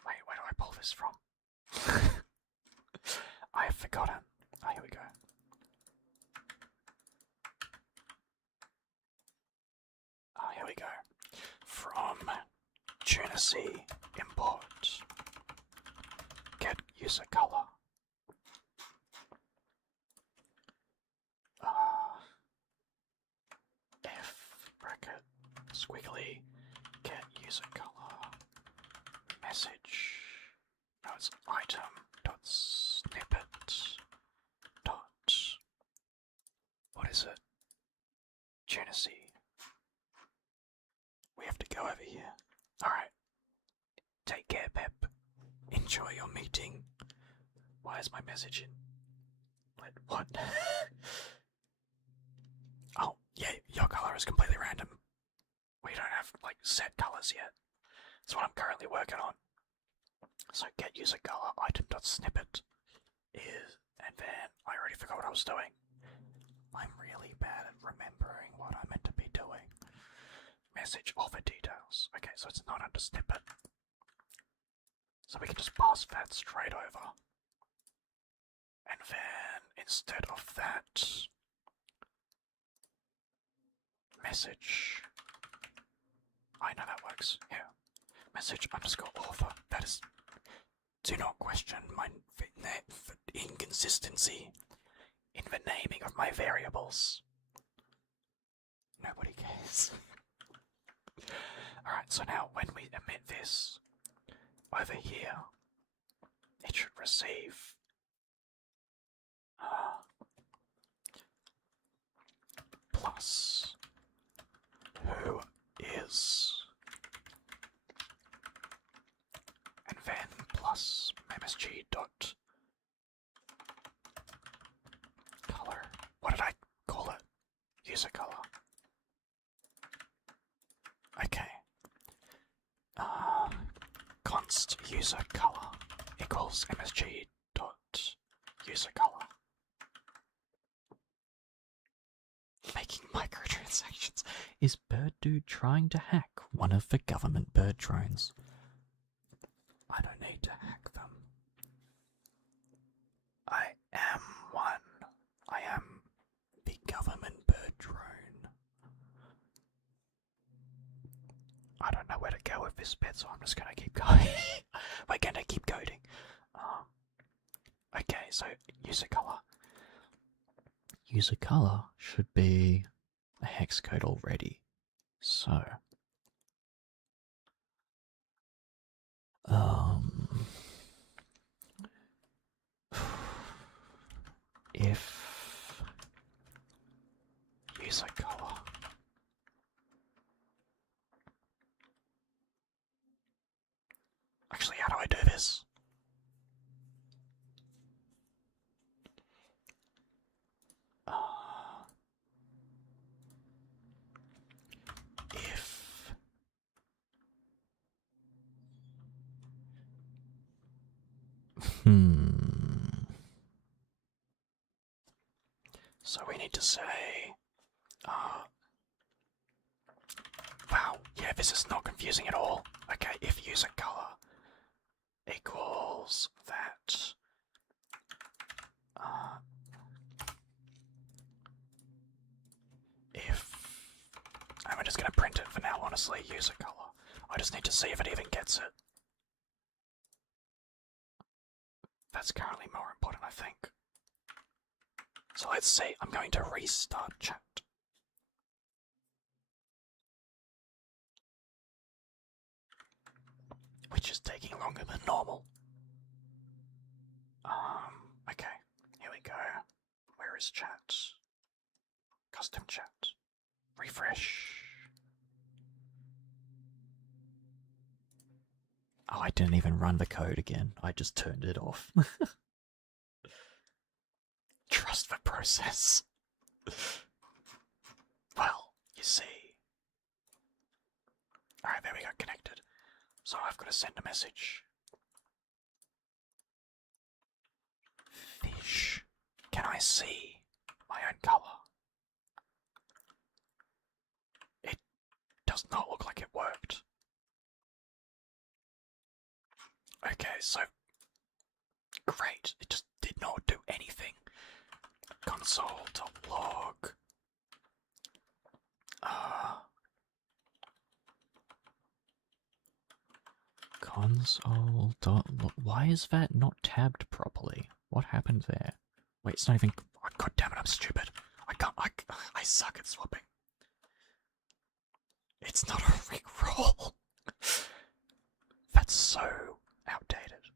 Wait, where do I pull this from? I have forgotten. Here we go. Here we go. From TUNACY import get user color. F bracket squiggly get user color message. No, it's item dot snippet dot. What is it? TUNACY. We have to go over here. Alright. Take care, Pep. Enjoy your meeting. Why is my message in? What? Oh, yeah, your color is completely random. We don't have, set colors yet. That's what I'm currently working on. So get user color item.snippet is, and then I already forgot what I was doing. I'm really bad at remembering what I'm meant to be doing. Message offer details. Okay, so it's not under snippet. So we can just pass that straight over. And then instead of that message, I know that works. Yeah. Message underscore author. That is. Do not question my inconsistency in the naming of my variables. Nobody cares. Alright, so now when we emit this over here, it should receive plus who is, and then plus msg dot color. What did I call it? User color. Okay. Const user color equals msg dot user color. Making microtransactions. Is Bird Dude trying to hack one of the government bird drones? I don't need to hack them. I am one. I am the government bird drone. this bit, so I'm just gonna keep going. We're gonna keep coding. Okay, so user color. User color should be a hex code already. So, if user color actually, how do I do this? If so we need to say wow, yeah, this is not confusing at all. Okay, if user color equals that if I'm just gonna print it for now, honestly, user color. I just need to see if it even gets it. That's currently more important, I think. So let's see, I'm going to restart chat. Which is taking longer than normal. Okay, here we go. Where is chat? Custom chat. Refresh. Oh, I didn't even run the code again. I just turned it off. Trust the process. Well, you see. Alright, there we go, connected. So I've got to send a message. Fish. Can I see my own color? It does not look like it worked. Okay, so great. It just did not do anything. Console.log. Console.log. Why is that not tabbed properly? What happened there? Wait, it's not even. Oh, God damn it! I'm stupid. I can't. I suck at swapping. It's not a rickroll. That's so outdated.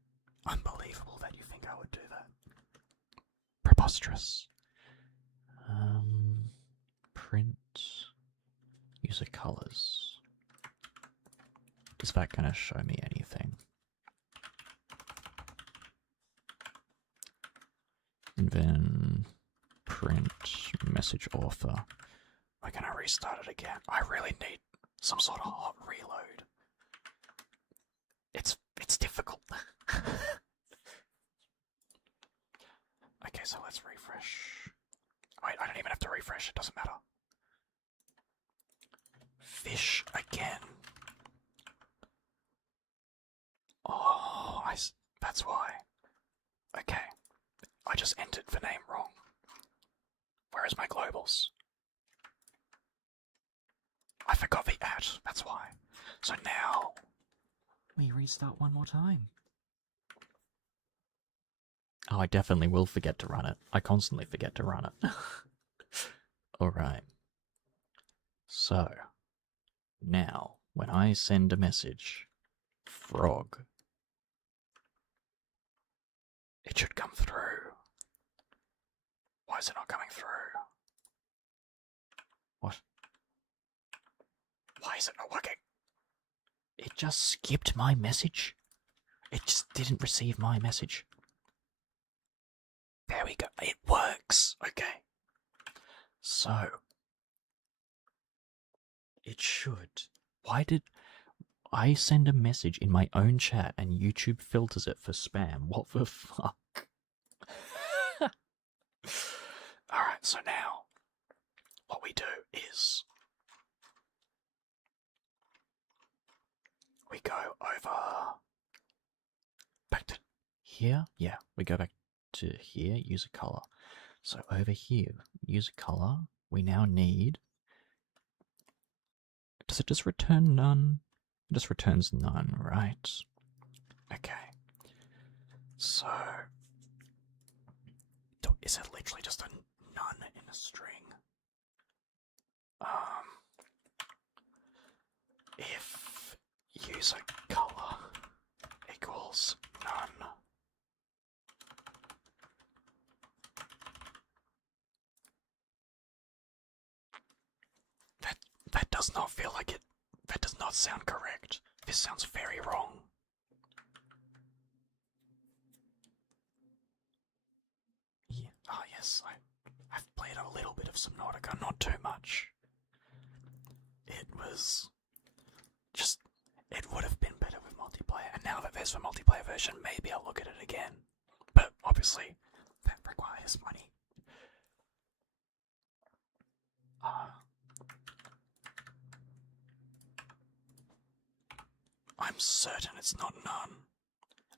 Unbelievable that you think I would do that. Preposterous. Print user colors. Is that gonna show me anything? And then print message author. We're gonna restart it again. I really need some sort of hot reload. It's difficult. Okay, so let's refresh. Wait, I don't even have to refresh, it doesn't matter. Fish again. Oh, that's why. Okay, I just entered the name wrong. Where is my globals? I forgot the @ that's why. So now we restart one more time. Oh, I definitely will forget to run it. I constantly forget to run it. Alright. So, now, when I send a message, frog, it should come through. Why is it not coming through? What? Why is it not working? It just skipped my message. It just didn't receive my message. There we go. It works. Okay. So, it should. Why did I send a message in my own chat and YouTube filters it for spam? What the fuck? Alright, so now, what we do is we go over back to here. Yeah, we go back to here, user color. So over here, user color, we now need. Does it just return none? It just returns none, right? Okay. So, is it literally just a none in a string? If user color equals none, that does not feel like it. That does not sound correct. This sounds very wrong. Yeah. Oh yes, I've played a little bit of Subnautica, not too much. It was just, it would have been better with multiplayer, and now that there's a multiplayer version, maybe I'll look at it again. But obviously, that requires money. I'm certain it's not none.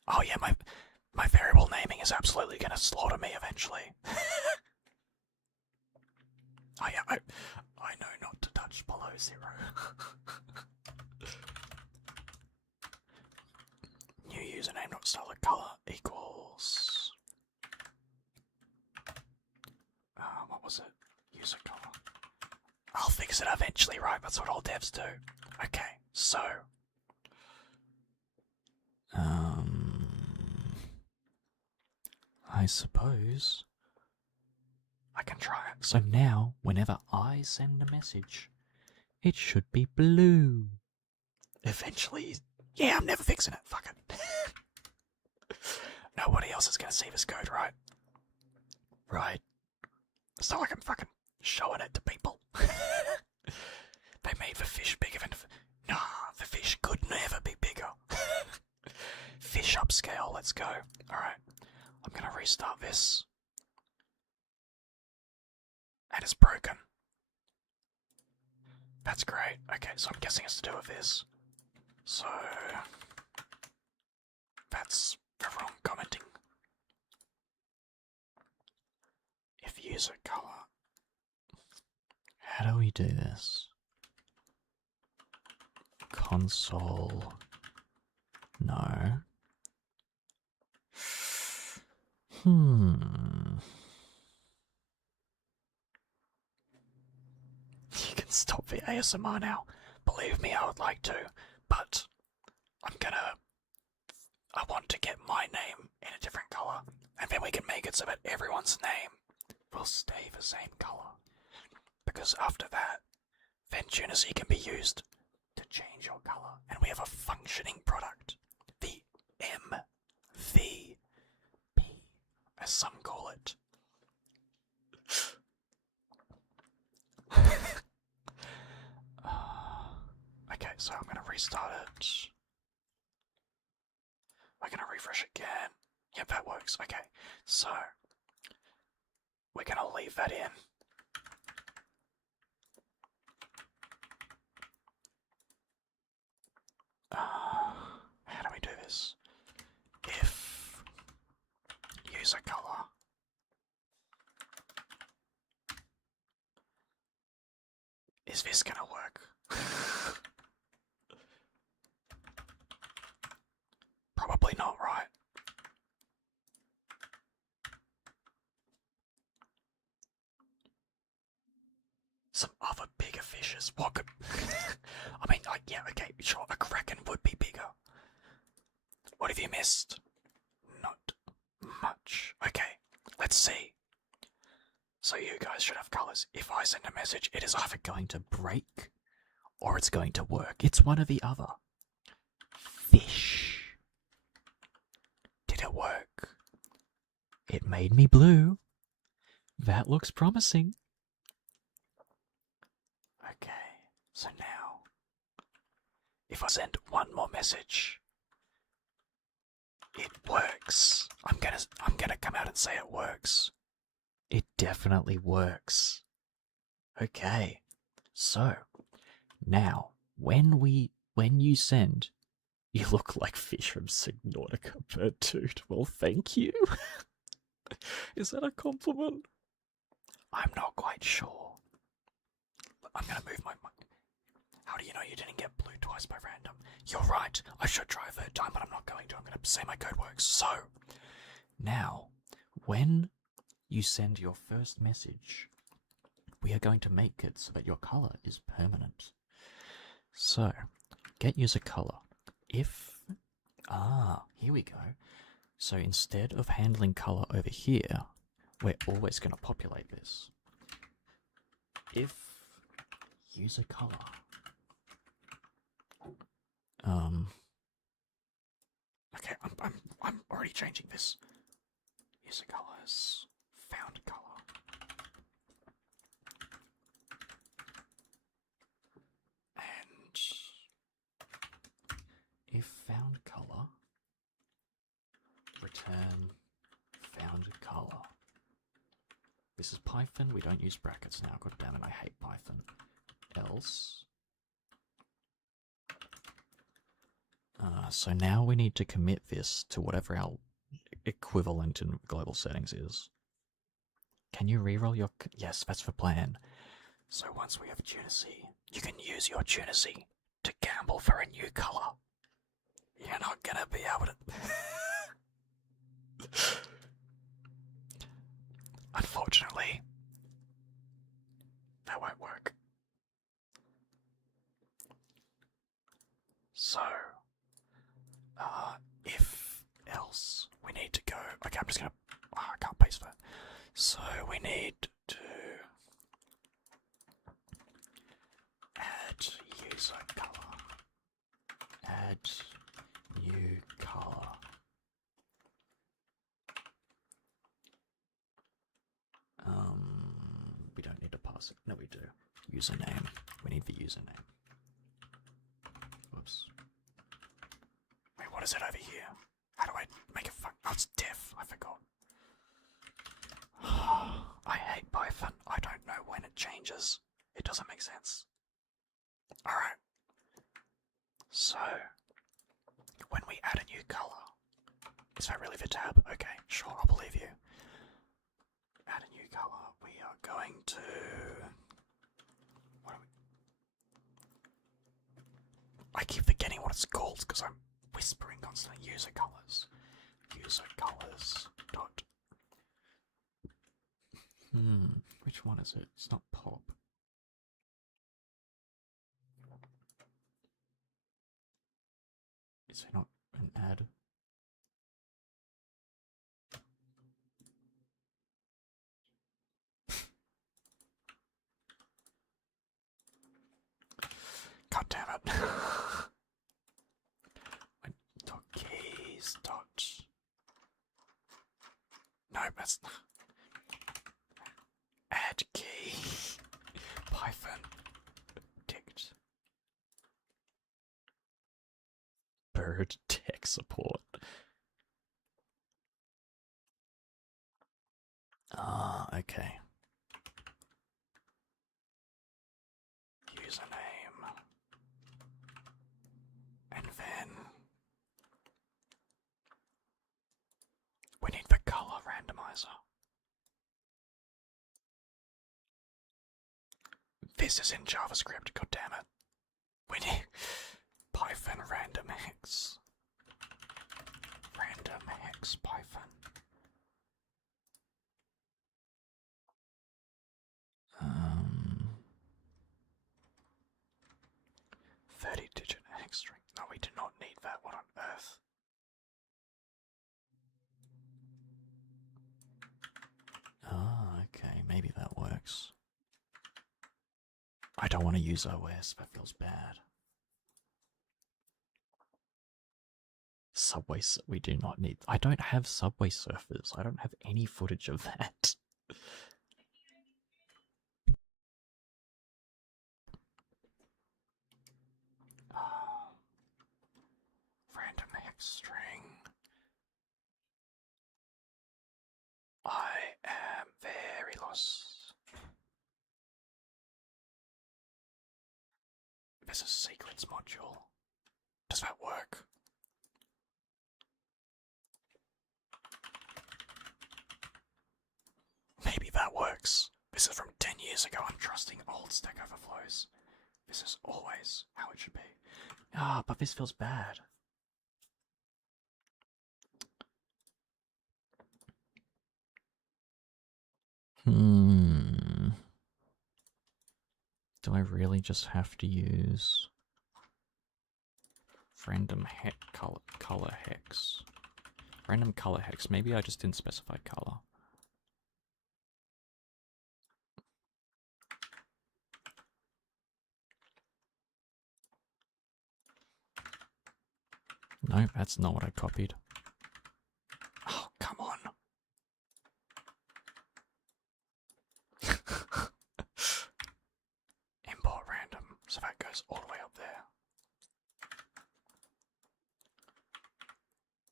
Oh yeah, my variable naming is absolutely going to slaughter me eventually. Oh yeah, I know not to touch below 0. New username not style color equals. What was it? User color. I'll fix it eventually, right? That's what all devs do. Okay, so. I suppose I can try it. So now, whenever I send a message, it should be blue. Eventually. Yeah, I'm never fixing it. Fuck it. Nobody else is going to see this code, right? Right. It's not like I'm fucking showing it to people. They made the fish bigger than... Nah, the fish could never be bigger. Fish upscale, let's go. Alright. I'm gonna restart this. And it's broken. That's great. Okay, so I'm guessing it's to do with this. So... that's everyone commenting. If user color... How do we do this? Console... No. You can stop the ASMR now. Believe me, I would like to, but I want to get my name in a different colour, and then we can make it so that everyone's name will stay the same colour. Because after that, then TUNACY can be used to change your colour, and we have a functioning product. The MVP, as some call it. Okay, so I'm going to restart it. We're going to refresh again. Yep, that works. Okay, so we're going to leave that in. How do we do this? If user color is this gonna work? Probably not, right? Some other bigger fishes. What could... I mean, like, yeah, okay, sure, a kraken would be bigger. What have you missed? Not much. Okay, let's see. So you guys should have colours. If I send a message, it is either going to break or it's going to work. It's one or the other. Fish. Did it work? It made me blue. That looks promising. Okay, so now, if I send one more message, it works. I'm gonna come out and say it works. It definitely works. Okay, so now when you send, you look like fish from Subnautica, but dude, well, thank you. Is that a compliment? I'm not quite sure. I'm gonna move my mic. How do you know you didn't get blue twice by random? You're right. I should try a third time, but I'm not going to. I'm going to say my code works. So, now, when you send your first message, we are going to make it so that your color is permanent. So, get user color. If, here we go. So instead of handling color over here, we're always going to populate this. If user color, okay, I'm already changing this. User colors, found color. And if found color, return found color. This is Python, we don't use brackets now, god damn it, I hate Python. Else. So now we need to commit this to whatever our equivalent in global settings is. Can you reroll your... Yes, that's the plan. So once we have TUNACY, you can use your TUNACY to gamble for a new color. You're not gonna be able to... Unfortunately, that won't work. So, if else, we need to go... Okay, I'm just gonna... Oh, I can't paste that. So, we need to add user color. Add new color. We don't need to pass it. No, we do. Username. We need the username. Whoops. Wait, what is it over here? How do I make it fuck? Oh, it's def. I forgot. I hate Python. I don't know when it changes. It doesn't make sense. Alright. So, when we add a new color, is that really the tab? Okay, sure, I'll believe you. Add a new color. We are going to... What are we... I keep forgetting what it's called because I'm whispering constantly. User colors. User colors dot... Which one is it? It's not pop. Is it not an add? God damn it. Dot keys dot... No, that's... Add key. Python. Dict. Bird tech support. Okay. Username. And then we need the color randomizer. This is in JavaScript, god damn it. We need Python random hex. Random hex Python. 30-digit hex string. No, we do not need that. What on earth? Okay, maybe that works. I don't want to use OS, that feels bad. Subway, we do not need... I don't have Subway Surfers. I don't have any footage of that. Random hex string. I am very lost. There's a secrets module. Does that work? Maybe that works. This is from 10 years ago. I'm trusting old Stack Overflows. This is always how it should be. Ah, but this feels bad. Do I really just have to use random color hex? Random color hex. Maybe I just didn't specify color. No, that's not what I copied. Oh, come on. Import random, so that goes all the way up there.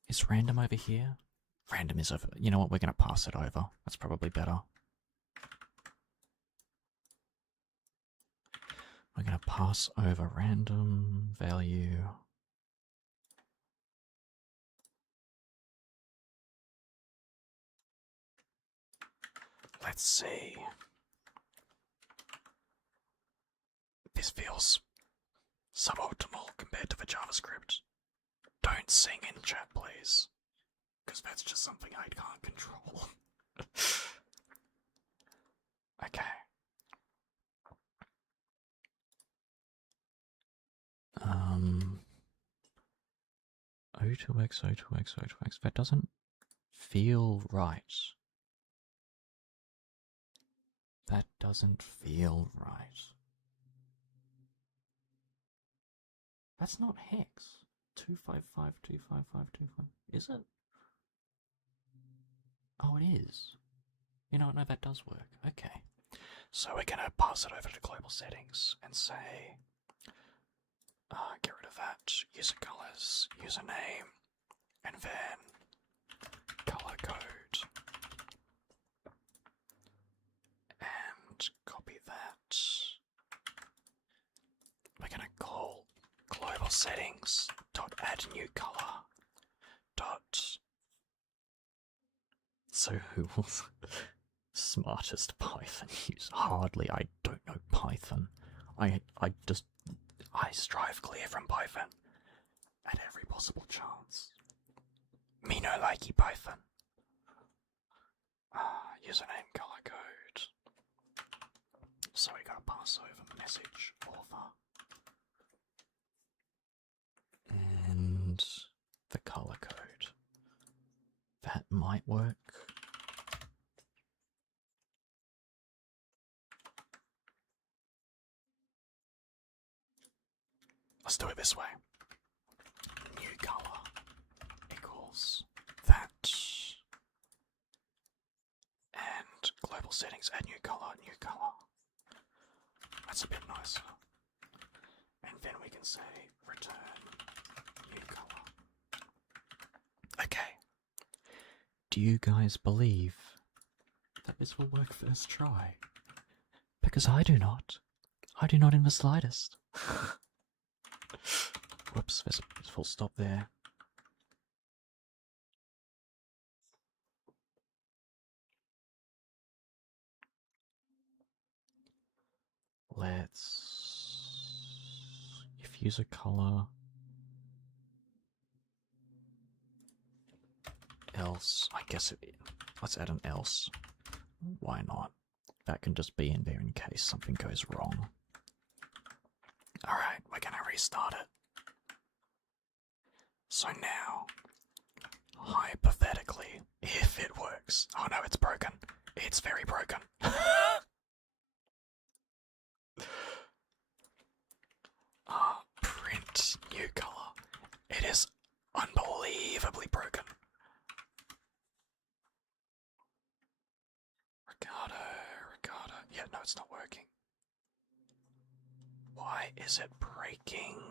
Is random over here? Random is over. You know what? We're going to pass it over. That's probably better. We're going to pass over random value. Let's see. This feels suboptimal compared to the JavaScript. Don't sing in chat, please. Because that's just something I can't control. Okay. O2X, O2X, O2X. That doesn't feel right. That doesn't feel right. That's not hex. 255, is it? Oh, it is. You know what? No, that does work. Okay. So we're going to pass it over to global settings and say, get rid of that, user colors, username, and then color code. And copy that. We're going to call global settings dot add new color dot. So who was smartest Python user? Hardly. I don't know Python. I strive clear from Python at every possible chance. Me no likey Python. Username, color code. So we gotta pass over message author. And the color code. That might work. Let's do it this way. New color equals that. And global settings, add new color, new color. That's a bit nicer. And then we can say return new color. Okay. Do you guys believe that this will work first try? Because I do not. I do not in the slightest. Whoops, there's a full stop there. Let's... if user color... else, I guess let's add an else. Why not? That can just be in there in case something goes wrong. Alright, we're gonna restart it. So now, hypothetically, if it works. Oh no, it's broken. It's very broken. Print new color. It is unbelievably broken. Ricardo. Yeah, no, it's not working. Why is it breaking?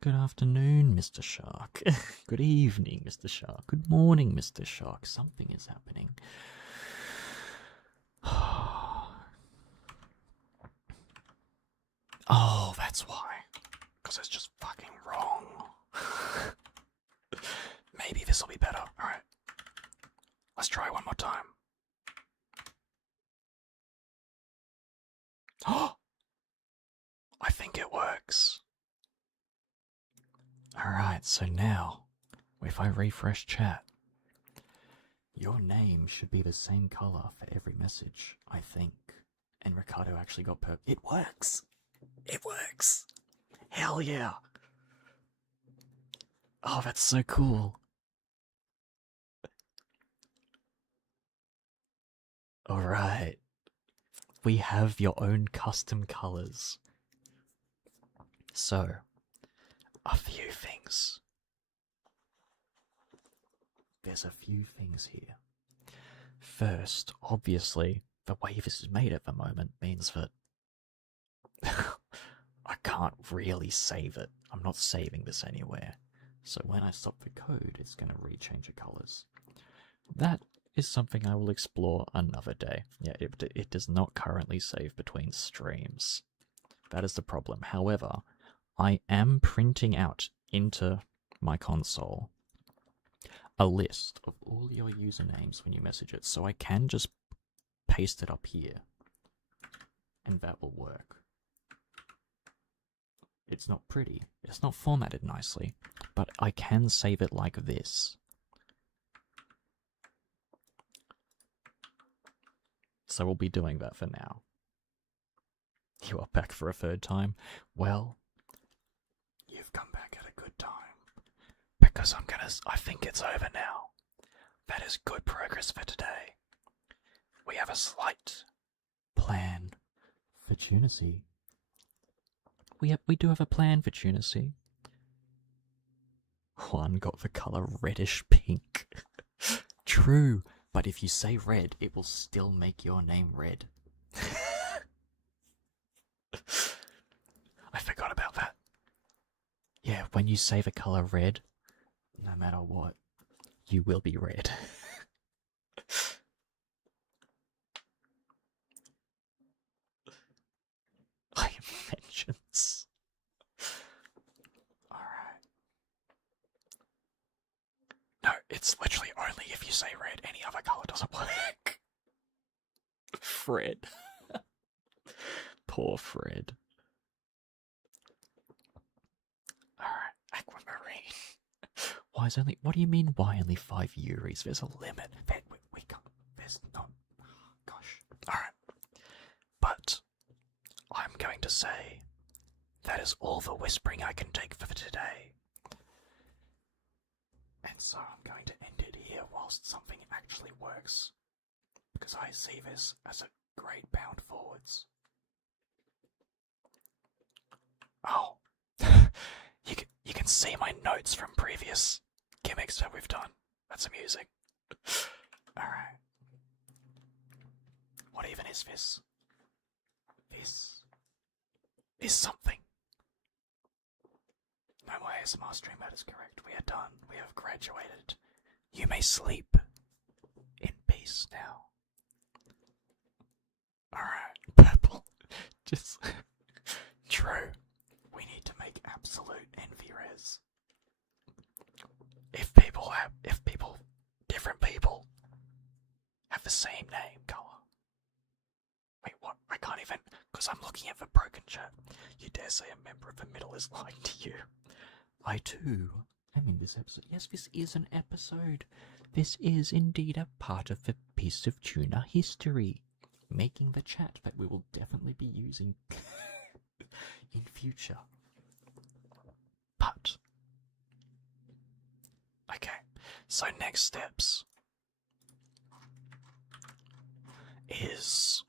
Good afternoon, Mr. Shark. Good evening, Mr. Shark. Good morning, Mr. Shark. Something is happening. Oh, that's why. Because it's just fucking wrong. Maybe this will be better. Alright. Let's try one more time. Oh! I think it works. Alright, so now, if I refresh chat, your name should be the same color for every message, I think. And Ricardo actually got purple. It works! It works! Hell yeah! Oh, that's so cool. Alright. We have your own custom colors. So, a few things. There's a few things here. First, obviously, the way this is made at the moment means that I can't really save it. I'm not saving this anywhere. So when I stop the code, it's going to rechange the colors. That is something I will explore another day. Yeah, it does not currently save between streams. That is the problem. However, I am printing out into my console a list of all your usernames when you message it, so I can just paste it up here, and that will work. It's not pretty, it's not formatted nicely, but I can save it like this. So we'll be doing that for now. You are back for a third time? Well, you've come back at a good time. Because I think it's over now. That is good progress for today. We have a slight plan for TUNACY. We do have a plan for TUNACY. One got the color reddish pink. True, but if you say red, it will still make your name red. I forgot about that. Yeah, when you say the color red, no matter what, you will be red. I am vengeance. Alright. No, it's literally only if you say red, any other color doesn't work. Fred. Poor Fred. Alright, aquamarine. Why is only, what do you mean why only 5 Yuris? There's a limit. We can't, there's not, gosh. Alright. But, I'm going to say, that is all the whispering I can take for today. And so I'm going to end it here whilst something actually works. Because I see this as a great bound forwards. Oh, you can see my notes from previous gimmicks that we've done. That's amusing. Alright. What even is this? This is something. No more ASMR stream, that is correct. We are done. We have graduated. You may sleep in peace now. Alright, purple. Just true. We need to make absolute envy res. If different people have the same name color. Wait, what? I can't even, because I'm looking at the broken chat. You dare say a member of the middle is lying to you? I too am in this episode. Yes, this is an episode. This is indeed a part of the piece of tuna history. Making the chat that we will definitely be using in future. But, okay, so next steps is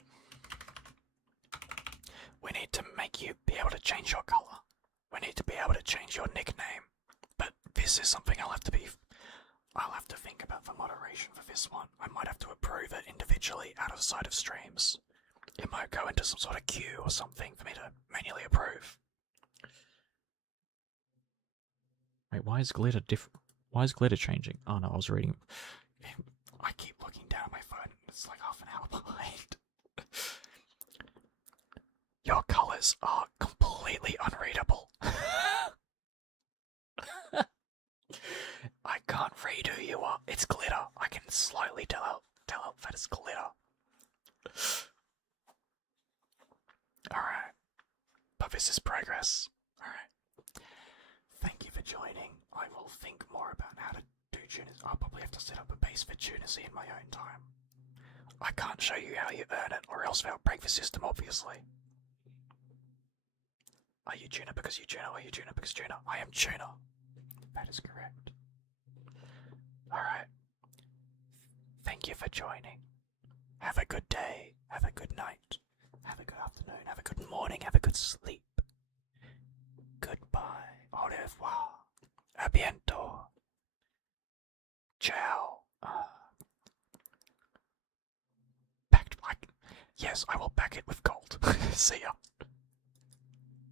we need to make you be able to change your color. We need to be able to change your nickname. But this is something I'll have to think about for moderation for this one. I might have to approve it individually out of sight of streams. It might go into some sort of queue or something for me to manually approve. Wait, why is glitter different? Why is glitter changing? Oh no, I was reading. I keep looking down at my phone. It's like half an hour behind. Your colors are completely unreadable. I can't read who you are. It's glitter. I can slightly tell glitter. Alright. But this is progress. Alright. Thank you for joining. I will think more about how to do TUNACY. I'll probably have to set up a base for TUNACY in my own time. I can't show you how you earn it, or else they'll break the system, obviously. Are you Tuna because you Tuna? Are you Tuna because Tuna? I am Tuna. That is correct. Alright. Thank you for joining. Have a good day. Have a good night. Have a good afternoon. Have a good morning. Have a good sleep. Goodbye. Au revoir. A bientôt. Ciao. Backed like. Yes, I will back it with gold. See ya.